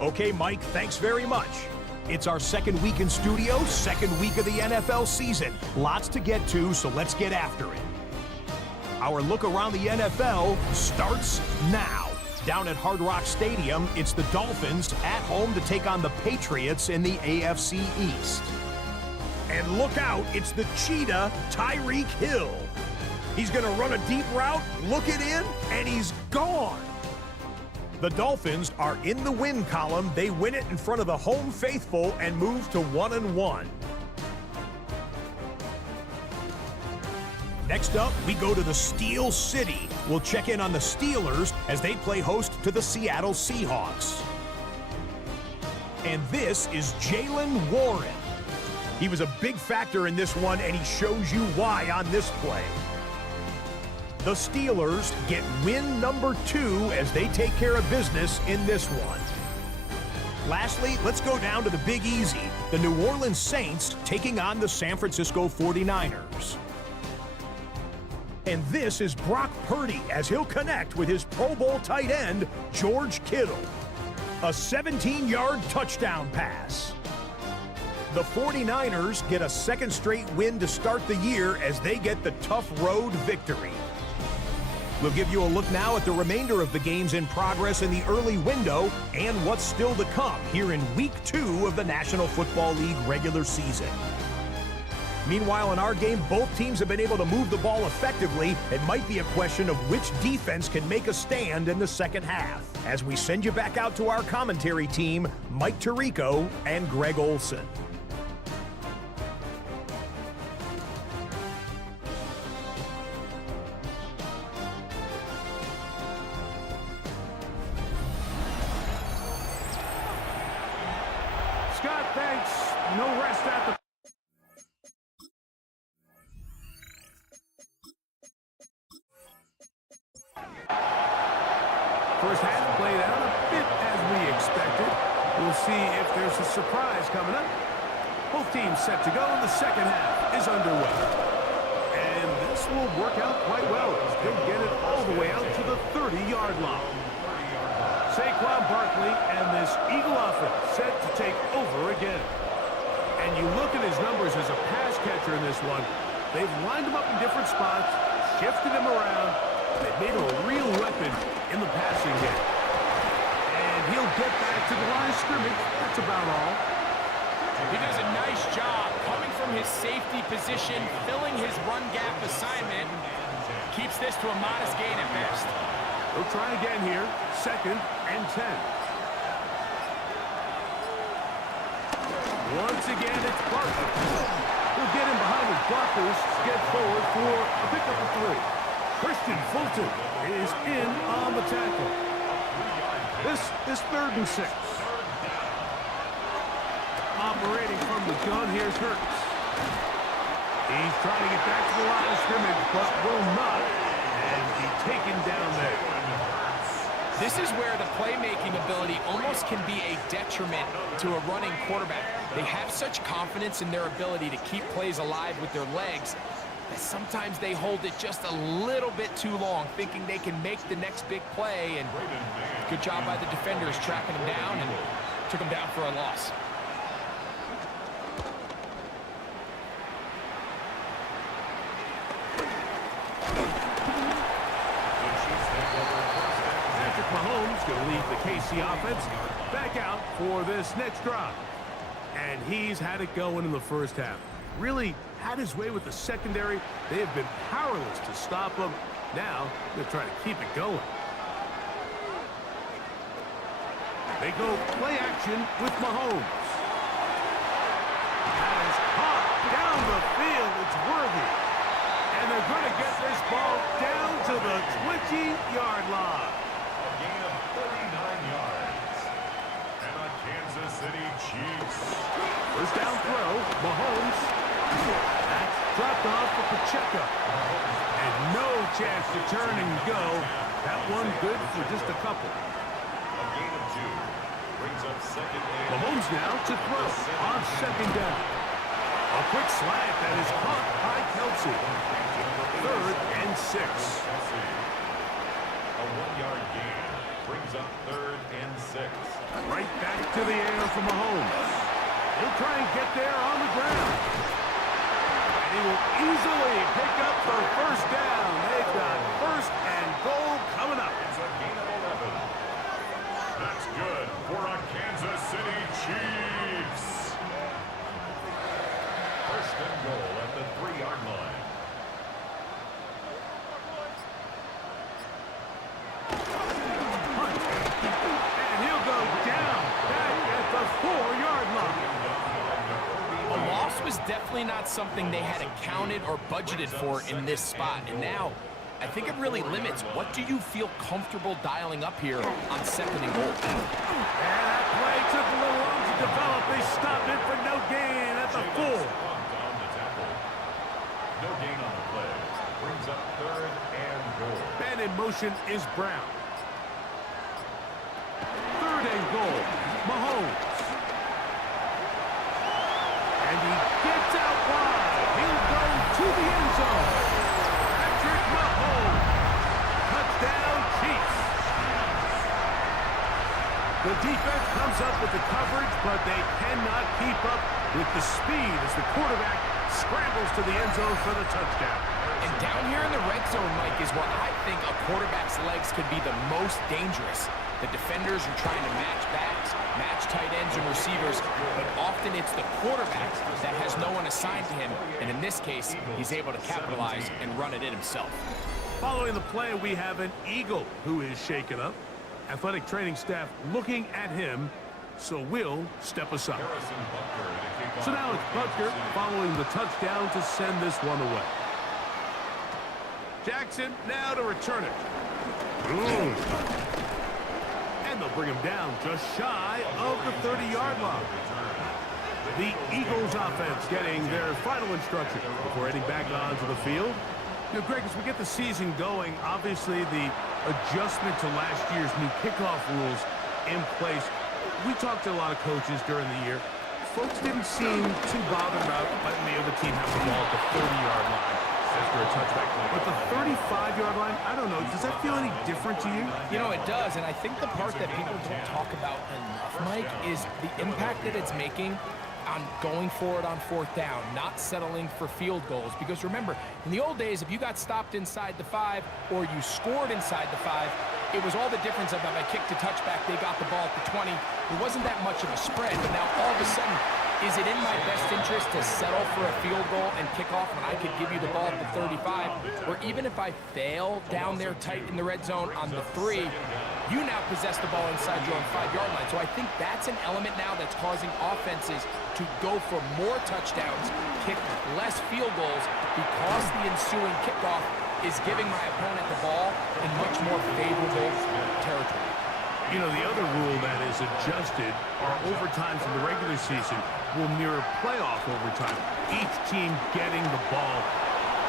Okay, Mike, thanks very much. It's our second week in studio, second week of the NFL season. Lots to get to, so let's get after it. Our look around the NFL starts now. Down at Hard Rock Stadium, it's the Dolphins at home to take on the Patriots in the AFC East. And look out, it's the Cheetah, Tyreek Hill. He's going to run a deep route, look it in, and he's gone. The Dolphins are in the win column. They win it in front of the home faithful and move to 1-1. Next up, we go to the Steel City. We'll check in on the Steelers as they play host to the Seattle Seahawks. And this is Jaylen Warren. He was a big factor in this one, and he shows you why on this play. The Steelers get win number 2 as they take care of business in this one. Lastly, let's go down to the Big Easy. The New Orleans Saints taking on the San Francisco 49ers. And this is Brock Purdy as he'll connect with his Pro Bowl tight end, George Kittle. A 17-yard touchdown pass. The 49ers get a second straight win to start the year as they get the tough road victory. We'll give you a look now at the remainder of the games in progress in the early window and what's still to come here in Week 2 of the National Football League regular season. Meanwhile, in our game, both teams have been able to move the ball effectively. It might be a question of which defense can make a stand in the second half. As we send you back out to our commentary team, Mike Tirico and Greg Olson. Scott, thanks. No rest at the... First half played out a bit as we expected. We'll see if there's a surprise coming up. Both teams set to go, and the second half is underway. And this will work out quite well as they get it all the way out to the 30-yard line. Saquon Barkley and this Eagle offense set to take over again. And you look at his numbers as a pass catcher in this one. They've lined him up in different spots, shifted him around. They've made him a real weapon in the passing game. And he'll get back to the line of scrimmage. That's about all. He does a nice job coming from his safety position, filling his run gap assignment. Keeps this to a modest gain at best. They'll try again here. 2nd and 10. Once again, it's Barkley. He'll get him behind his blockers to get forward for a pickup of 3. Christian Fulton is in on the tackle. This is 3rd and 6. Operating from the gun, here's Hurts. He's trying to get back to the line of scrimmage, but will not. And be taken down there. This is where the playmaking ability almost can be a detriment to a running quarterback. They have such confidence in their ability to keep plays alive with their legs that sometimes they hold it just a little bit too long, thinking they can make the next big play. And good job by the defenders tracking him down and took him down for a loss. Mahomes going to lead the KC offense back out for this next drive. And he's had it going in the first half. Really had his way with the secondary. They have been powerless to stop him. Now they're trying to keep it going. They go play action with Mahomes. That is caught down the field. It's worthy. And they're going to get this ball down to the 20-yard line. Gain of 39 yards. And the Kansas City Chiefs. First down throw, Mahomes. That's dropped off for Pacheco. And no chance to turn and go. That one good for just a couple. A gain of 2. Brings up 2nd and... Mahomes now to throw on 2nd down. A quick slant that is caught by Kelsey. 3rd and 6. A 1-yard gain. Brings up 3rd and 6. Right back to the air for Mahomes. He'll try and get there on the ground. And he will easily pick up the first down. They've got 1st and goal coming up. It's a gain of 11. That's good for a Kansas City Chiefs. 1st and goal at the 3-yard line. And he'll go down back at the 4-yard line. A loss was definitely not something they had accounted or budgeted for in this spot. And now, I think it really limits what do you feel comfortable dialing up here on 2nd and goal. And that play took a little long to develop. They stopped it for no gain at the 4. On the tackle. No gain on the play. Brings up 3rd and goal. And in motion is Brown. 3rd and goal. Mahomes. And he gets out wide. He'll go to the end zone. Patrick Mahomes defense comes up with the coverage, but they cannot keep up with the speed as the quarterback scrambles to the end zone for the touchdown. And down here in the red zone, Mike, is where I think a quarterback's legs could be the most dangerous. The defenders are trying to match backs, match tight ends and receivers, but often it's the quarterback that has no one assigned to him, and in this case, he's able to capitalize and run it in himself. Following the play, we have an Eagle who is shaken up. Athletic training staff looking at him, so we'll step aside. So now it's Butker following the touchdown to send this one away. Jackson now to return it. Boom. And they'll bring him down just shy of the 30-yard line. The Eagles offense getting their final instruction before heading back onto the field. You know, Greg, as we get the season going, obviously the adjustment to last year's new kickoff rules in place. We talked to a lot of coaches during the year. Folks didn't seem too bothered about letting the other team have the ball at the 30-yard line after a touchback. But the 35-yard line, I don't know, does that feel any different to you? You know, it does, and I think the part that people don't talk about enough, Mike, is the impact that it's making on going forward on fourth down, not settling for field goals. Because remember, in the old days, if you got stopped inside the 5 or you scored inside the 5, it was all the difference of if I kicked a touchback, they got the ball at the 20. It wasn't that much of a spread, but now all of a sudden, is it in my best interest to settle for a field goal and kick off when I could give you the ball at the 35? Or even if I fail down there tight in the red zone on the 3, you now possess the ball inside your own 5-yard line. So I think that's an element now that's causing offenses to go for more touchdowns, kick less field goals, because the ensuing kickoff is giving my opponent the ball in much more favorable territory. You know, the other rule that is adjusted are overtimes in the regular season will mirror playoff overtime. Each team getting the ball.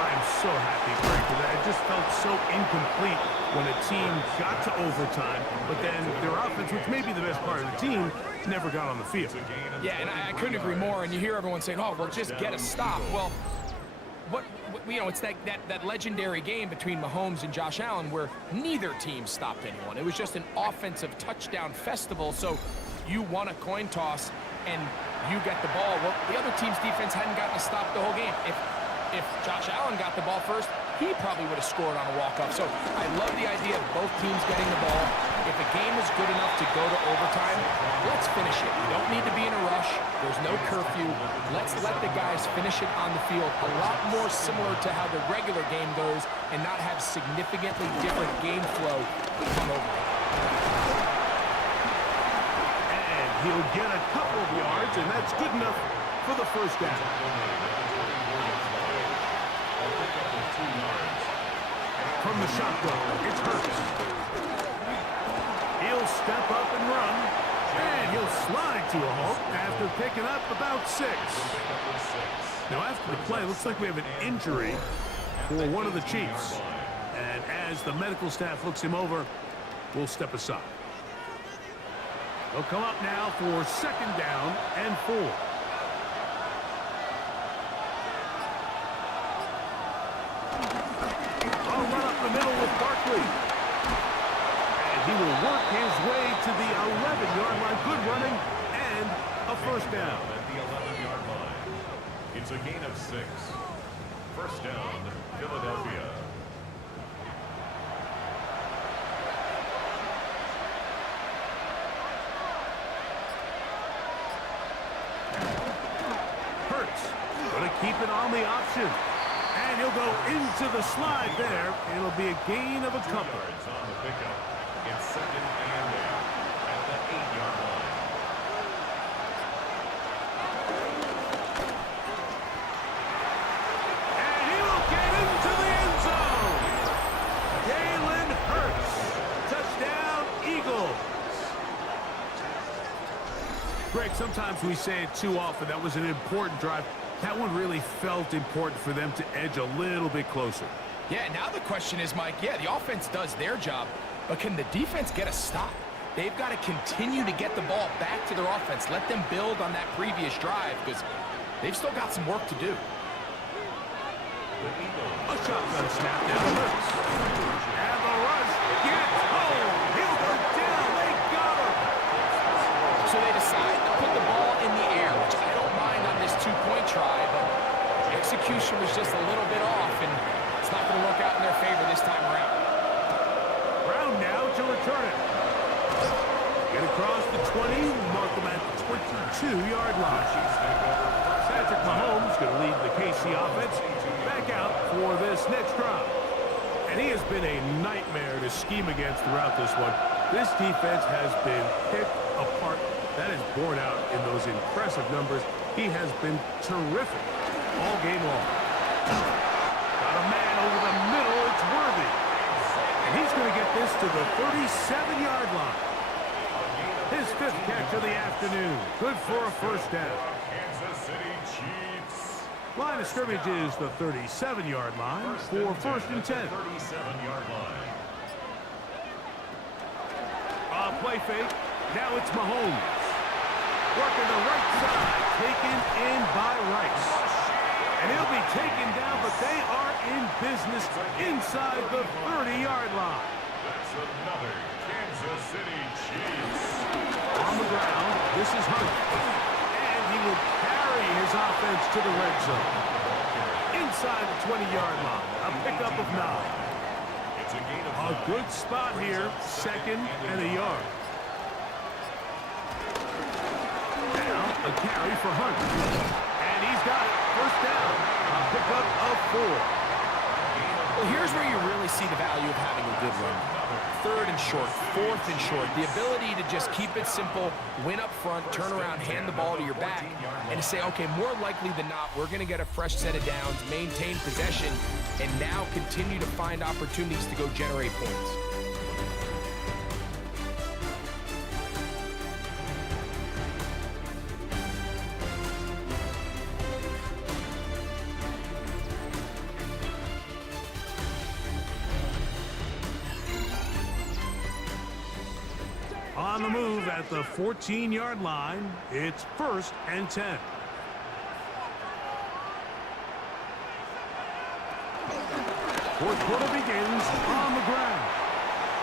I'm so happy, Greg, for that. It just felt so incomplete when a team got to overtime, but then their offense, which may be the best part of the team, never got on the field. Yeah, and I couldn't agree more. And you hear everyone saying, oh, well, just get a stop. Well, you know, it's that legendary game between Mahomes and Josh Allen where neither team stopped anyone. It was just an offensive touchdown festival. So you won a coin toss and you get the ball. Well, the other team's defense hadn't gotten a stop the whole game. If Josh Allen got the ball first, he probably would have scored on a walk-off. So I love the idea of both teams getting the ball. If a game is good enough to go to overtime, let's finish it. We don't need to be in a rush. There's no curfew. Let's let the guys finish it on the field. A lot more similar to how the regular game goes and not have significantly different game flow come over. And he'll get a couple of yards, and that's good enough for the first down. From the shotgun, it's Hurts. He'll step up and run, and he'll slide to a halt after picking up about 6. Now, after the play, looks like we have an injury for one of the Chiefs. And as the medical staff looks him over, we'll step aside. They'll come up now for 2nd down and 4. I'll run up the middle with Barkley. He will work his way to the 11-yard line. Good running and a first down. At the 11-yard line. It's a gain of 6. First down, Philadelphia. Hurts going to keep it on the option. And he'll go into the slide there. It'll be a gain of a couple. Yards on the pickup. It's 2nd and 8 at the 8-yard line. And he will get into the end zone. Jalen Hurts. Touchdown, Eagles. Greg, sometimes we say it too often. That was an important drive. That one really felt important for them to edge a little bit closer. Yeah, now the question is, Mike, yeah, the offense does their job, but can the defense get a stop? They've got to continue to get the ball back to their offense. Let them build on that previous drive because they've still got some work to do. A shotgun snap down Hurts. And the rush gets home. He'll go down. They got him. to return it. Get across the 20, mark them at the 22-yard line. Patrick Mahomes going to lead the KC offense back out for this next drive. And he has been a nightmare to scheme against throughout this one. This defense has been picked apart. That is borne out in those impressive numbers. He has been terrific all game long. Got a man over the middle. It's Worthy. And he's going to get this to the 37-yard line. His 5th catch of the afternoon. Good for a first down. Kansas City Chiefs. Line of scrimmage is the 37-yard line for 1st and 10. 37-yard line. Play fake. Now it's Mahomes. Working the right side. Taken in by Rice. And he'll be taken down, but they are in business inside the 30-yard line. That's another Kansas City Chiefs. On the ground, this is Hunt. And he will carry his offense to the red zone. Inside the 20-yard line. A pickup of 9. It's a gain of A good spot here. 2nd and a yard. Now a carry for Hunt. And he's got it. First down. A pickup of 4. Well, here's where you really see the value of having a good run. 3rd and short, 4th and short. The ability to just keep it simple, win up front, turn around, hand the ball to your back, and to say, okay, more likely than not, we're going to get a fresh set of downs, maintain possession, and now continue to find opportunities to go generate points. On the move at the 14-yard line, it's 1st and 10. Fourth quarter begins on the ground.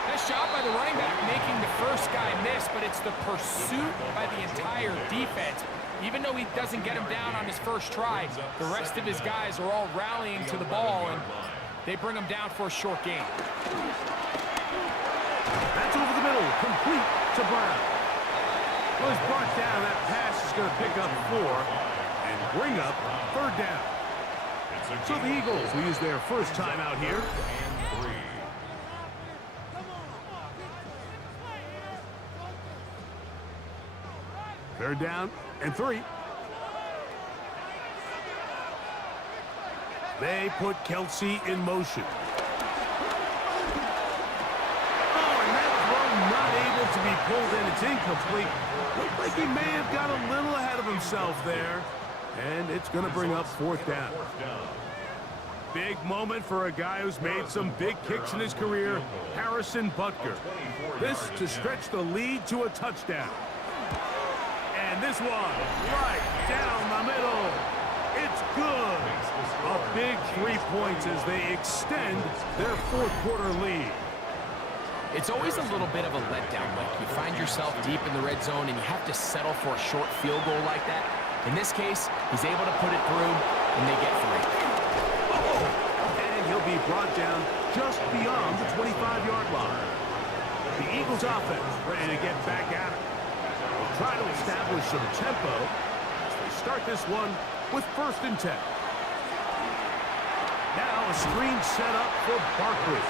Nice job by the running back making the first guy miss, but it's the pursuit by the entire defense. Even though he doesn't get him down on his first try, the rest of his guys are all rallying to the ball, and they bring him down for a short gain. That's over the middle, complete to Brown. Well, he's brought down. That pass is going to pick up 4 and bring up 3rd down. So the Eagles will use their first timeout here. and 3. 3rd down and 3. They put Kelsey in motion. Not able to be pulled in. It's incomplete. Looked like he may have got a little ahead of himself there. And it's going to bring up 4th down. Big moment for a guy who's made some big kicks in his career, Harrison Butker. This to stretch the lead to a touchdown. And this one right down the middle. It's good. A big 3 points as they extend their 4th quarter lead. It's always a little bit of a letdown. Like you find yourself deep in the red zone and you have to settle for a short field goal like that. In this case, he's able to put it through, and they get 3. And he'll be brought down just beyond the 25-yard line. The Eagles offense ready to get back at it. They'll try to establish some tempo as they start this one with 1st and 10. Now a screen set up for Barkley.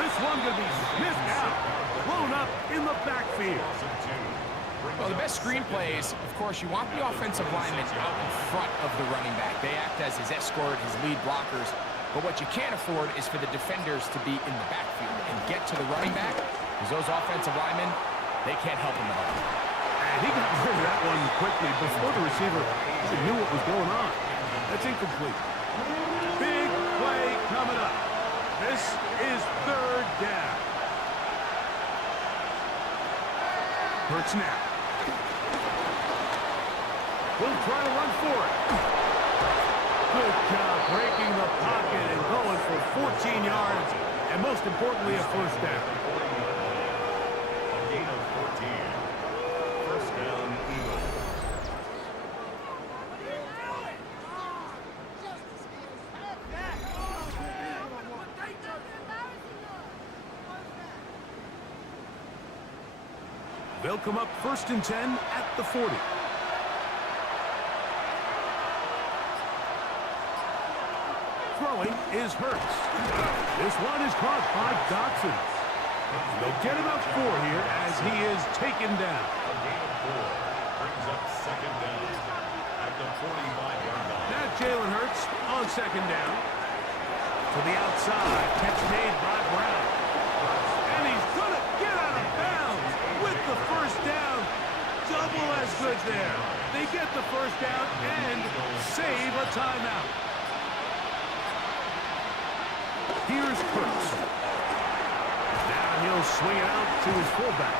This one going to be sniffed out, blown up in the backfield. Well, the best screen plays, of course, you want the offensive linemen out in front of the running back. They act as his escort, his lead blockers. But what you can't afford is for the defenders to be in the backfield and get to the running back, because those offensive linemen, they can't help him at all. And he got rid of that one quickly before the receiver even knew what was going on. That's incomplete. Big play coming up. This is 3rd down. Hurts now. We'll try to run for it. Good job breaking the pocket and going for 14 yards, and most importantly, a first down. A gain of 14. First down, Eagles. They'll come up 1st and 10 at the 40. Throwing is Hurts. This one is caught by Dotson. They'll get him up 4 here as he is taken down. A gain of 4 brings up 2nd down at the 45-yard line. Now Jalen Hurts on 2nd down. To the outside, catch made by Brown. And he's going to get out of bounds with the 1st down. Double as good there. They get the 1st down and save a timeout. Here's Hurts. Now he'll swing it out to his fullback.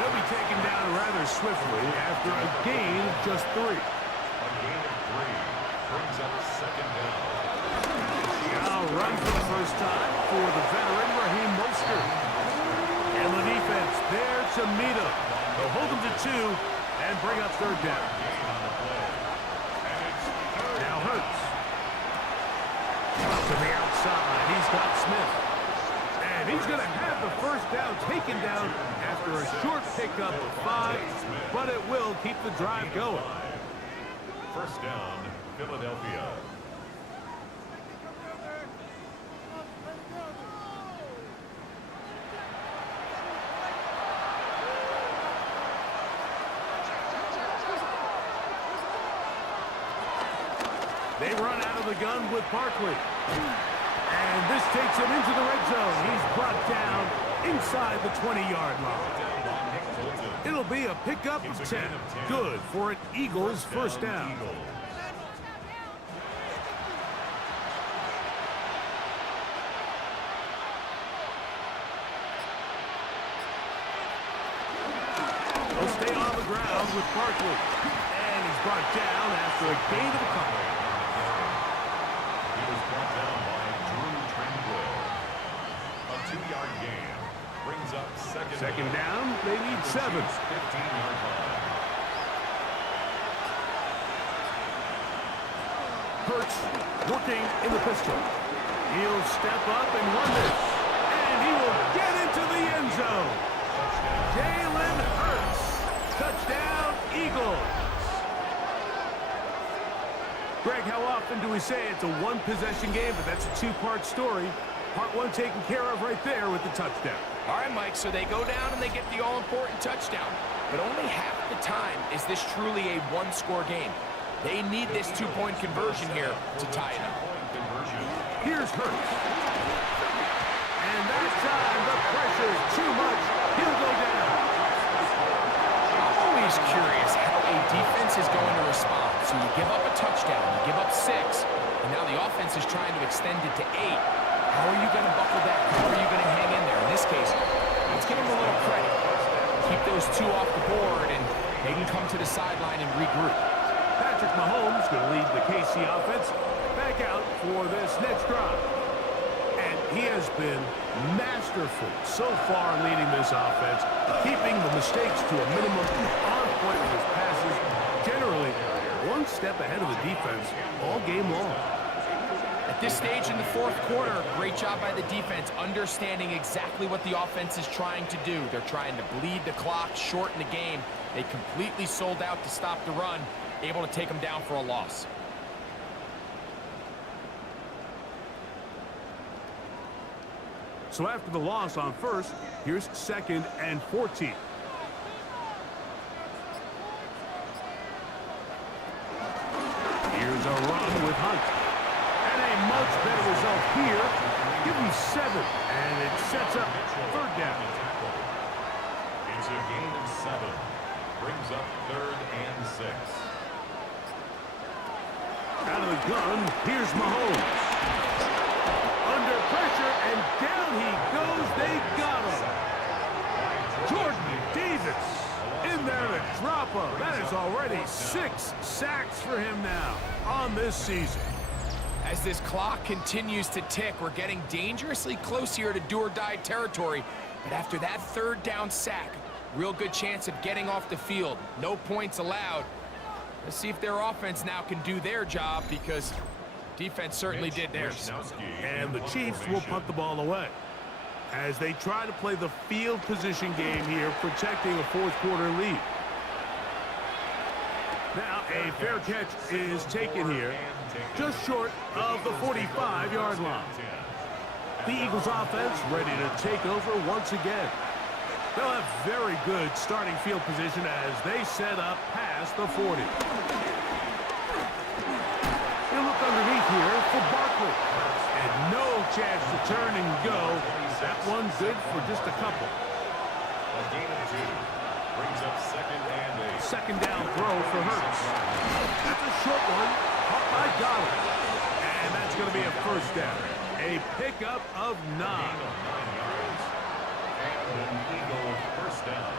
He'll be taken down rather swiftly after a gain of just 3. A gain of 3 brings up 2nd down. Now run for the first time for the veteran Raheem Mostert. And the defense there to meet him. They'll hold him to 2 and bring up 3rd down. Now Hurts. Up to the outside. He's got Smith. And he's going to have the 1st down taken down after a short pickup of 5, but it will keep the drive going. 1st down, Philadelphia. They run out of the gun with Barkley. And this takes him into the red zone. He's brought down inside the 20-yard line. It'll be a pickup of 10. Good for an Eagles 1st down. He'll stay on the ground with Barkley. And he's brought down after a gain of a couple. He was brought down by Drew Tranquil. A 2-yard gain brings up 2nd down. They need 7. 15-yard line. Hurts working in the pistol. He'll step up and run this. And he will get into the end zone. Jalen Hurts. Touchdown, Eagles. Greg, how often do we say it's a 1-possession game, but that's a 2-part story? Part 1 taken care of right there with the touchdown. All right, Mike, so they go down and they get the all-important touchdown. But only half the time is this truly a 1-score game. They need this 2-point conversion here to tie it up. Here's Hurts. And that time, the pressure is too much. He'll go down. I'm always curious how a defense is going to respond. So you give up a touchdown, you give up 6, and now the offense is trying to extend it to 8. How are you going to buckle down? How are you going to hang in there? In this case, let's give them a little credit. Keep those 2 off the board, and they can come to the sideline and regroup. Patrick Mahomes going to lead the KC offense back out for this next drive. And he has been masterful so far leading this offense, keeping the mistakes to a minimum, on point with his passes, generally 1 step ahead of the defense all game long. At this stage in the 4th quarter, great job by the defense, understanding exactly what the offense is trying to do. They're trying to bleed the clock, shorten the game. They completely sold out to stop the run, able to take them down for a loss. So after the loss on 1st, here's 2nd and 14. Here's a run with Hunt. And a much better result here. Give him 7, and it sets up 3rd down. It's a gain of 7. Brings up 3rd and 6. Out of the gun, here's Mahomes. Under pressure, and down he goes. They got him. Jordan Davis in there to drop him. That is already 6 sacks for him now on this season. As this clock continues to tick, we're getting dangerously close here to do-or-die territory. But after that 3rd down sack, real good chance of getting off the field. No points allowed. Let's see if their offense now can do their job, because defense certainly did theirs. And the Chiefs will punt the ball away. as they try to play the field position game here, protecting a fourth-quarter lead. Now, a fair catch is taken here, just short of the 45-yard line. The Eagles offense ready to take over once again. They'll have very good starting field position as they set up past the 40. He'll look underneath here for Barkley. And no chance to turn and go. That one good for just a couple. A gain of 2 brings up second and 8. Second down throw for Hurts. That's a short one. Caught by Dollar. And that's going to be a first down. A pickup of 9. yards. And an Eagle first down.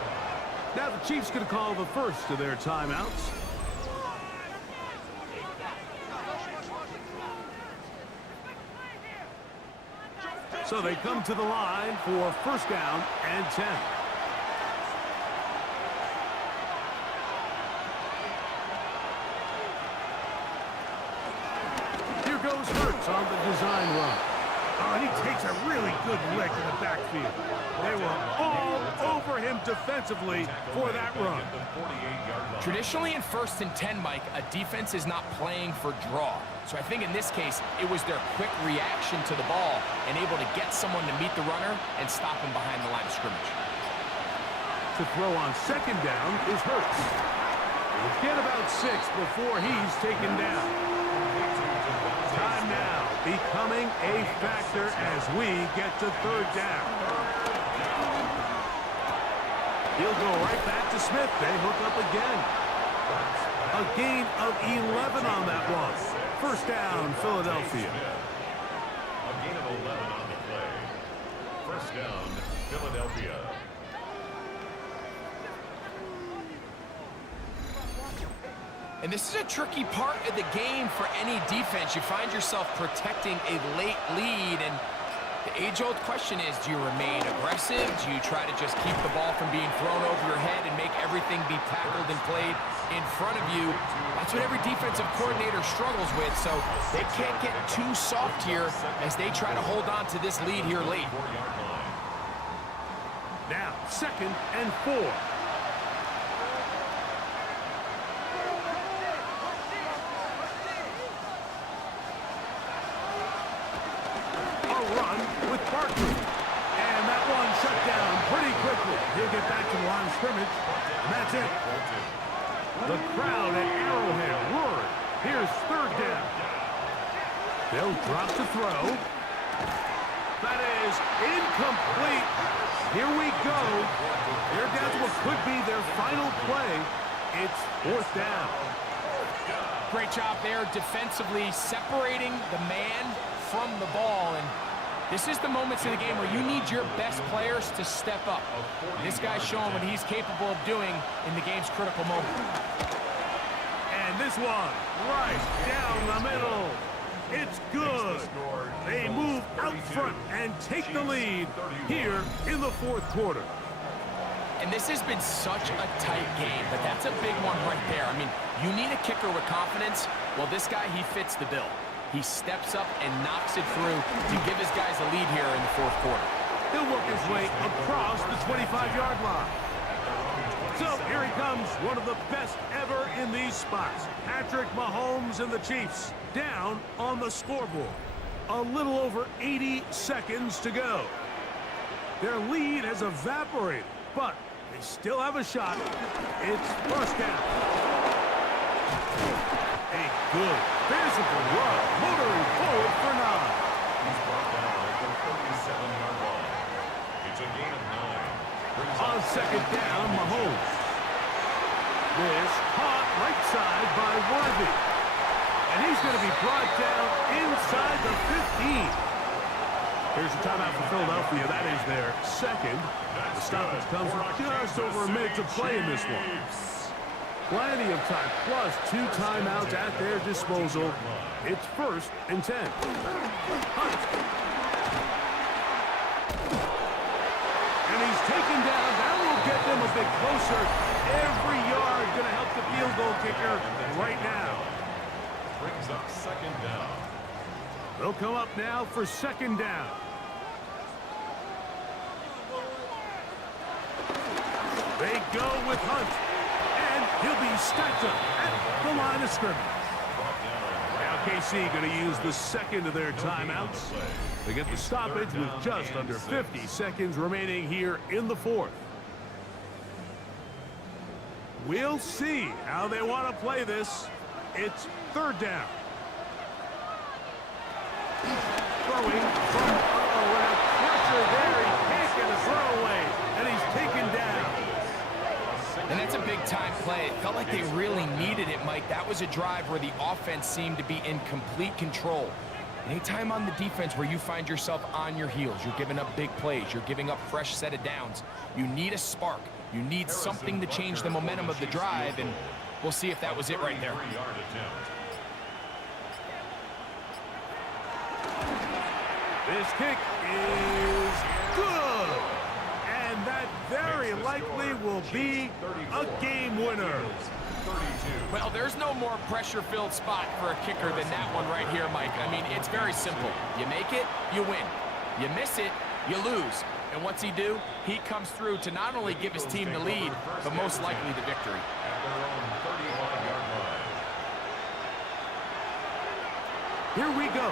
Now the Chiefs going to call the first of their timeouts. So they come to the line for first down and 10. Here goes Hurts on the design run. Oh, and he takes a really good lick in the backfield. They were all over him defensively for that run. Traditionally in 1st and 10, Mike, a defense is not playing for draw. So I think in this case, it was their quick reaction to the ball and able to get someone to meet the runner and stop him behind the line of scrimmage. To throw on second down is Hurts. He'll get about 6 before he's taken down. Time now becoming a factor as we get to third down. He'll go right back to Smith. They hook up again. A gain of 11 on that one. First down, Philadelphia. A gain of 11 on the play. First down, Philadelphia. And this is a tricky part of the game for any defense. You find yourself protecting a late lead, and the age-old question is, do you remain aggressive? Do you try to just keep the ball from being thrown over your head and make everything be tackled and played in front of you? That's what every defensive coordinator struggles with, so they can't get too soft here as they try to hold on to this lead here late. Now, second and 4. He'll get back to the line of scrimmage, and that's it. The crowd at Arrowhead roaring. Here's third down. They'll drop to throw. That is incomplete. Here we go. They're down to what could be their final play. It's fourth down. Great job there defensively, separating the man from the ball. And this is the moments of the game where you need your best players to step up. This guy's showing what he's capable of doing in the game's critical moment. And this one, right down the middle. It's good. They move out front and take the lead here in the fourth quarter. And this has been such a tight game, but that's a big one right there. I mean, you need a kicker with confidence. Well, this guy, he fits the bill. He steps up and knocks it through to give his guys a lead here in the fourth quarter. He'll work his way across the 25-yard line. So here he comes, one of the best ever in these spots. Patrick Mahomes and the Chiefs down on the scoreboard. A little over 80 seconds to go. Their lead has evaporated, but they still have a shot. It's first down. A good physical run, motoring forward for 9. He's brought down at the 37-yard line. It's a gain of 9. On second down, Mahomes. This caught right side by Worthy. And he's going to be brought down inside the 15. Here's a timeout for Philadelphia. That is their second. The stoppage comes with just over a minute to play in this one. Plenty of time, plus 2 timeouts at their disposal. It's first and 10. Hunt. And he's taken down. That will get them a bit closer. Every yard going to help the field goal kicker right now. Brings up second down. They'll come up now for second down. go with Hunt. And he'll be stacked up at the line of scrimmage. Now KC going to use the second of their timeouts. They get the stoppage with just under 50 seconds remaining here in the fourth. We'll see how they want to play this. It's third down. Throwing from pressure there. He can't get a throw away, and he's taken down. And that's a big-time play. It felt like they really needed it, Mike. That was a drive where the offense seemed to be in complete control. Anytime on the defense where you find yourself on your heels, you're giving up big plays, you're giving up fresh set of downs, you need a spark. You need something to change the momentum of the drive, and we'll see if that was it right there. This kick is good. And that very likely will be a game winner. Well, there's no more pressure-filled spot for a kicker than that one right here, Mike. I mean, it's very simple. You make it, you win. You miss it, you lose. And what's he do? He comes through to not only give his team the lead, but most likely the victory. Here we go.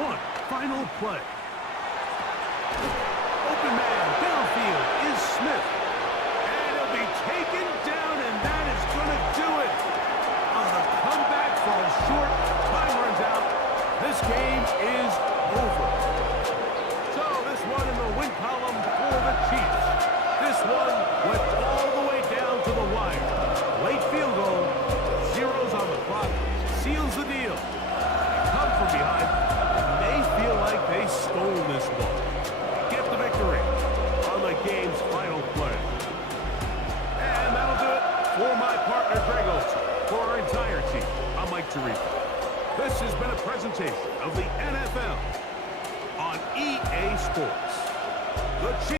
One final play. Open man downfield is Smith. And he'll be taken down, and that is going to do it. On the comeback falls short. Time runs out. This game is over. So this one in the win column for the Chiefs. This one went all the way down to the wire. Late field goal. Zeros on the clock. Seals the deal. Come from behind. They feel like they stole this one. Get the victory on the game's final play. And that'll do it for my partner, Greg Olson. For our entire team, I'm Mike Tirico. This has been a presentation of the NFL on EA Sports. The Chiefs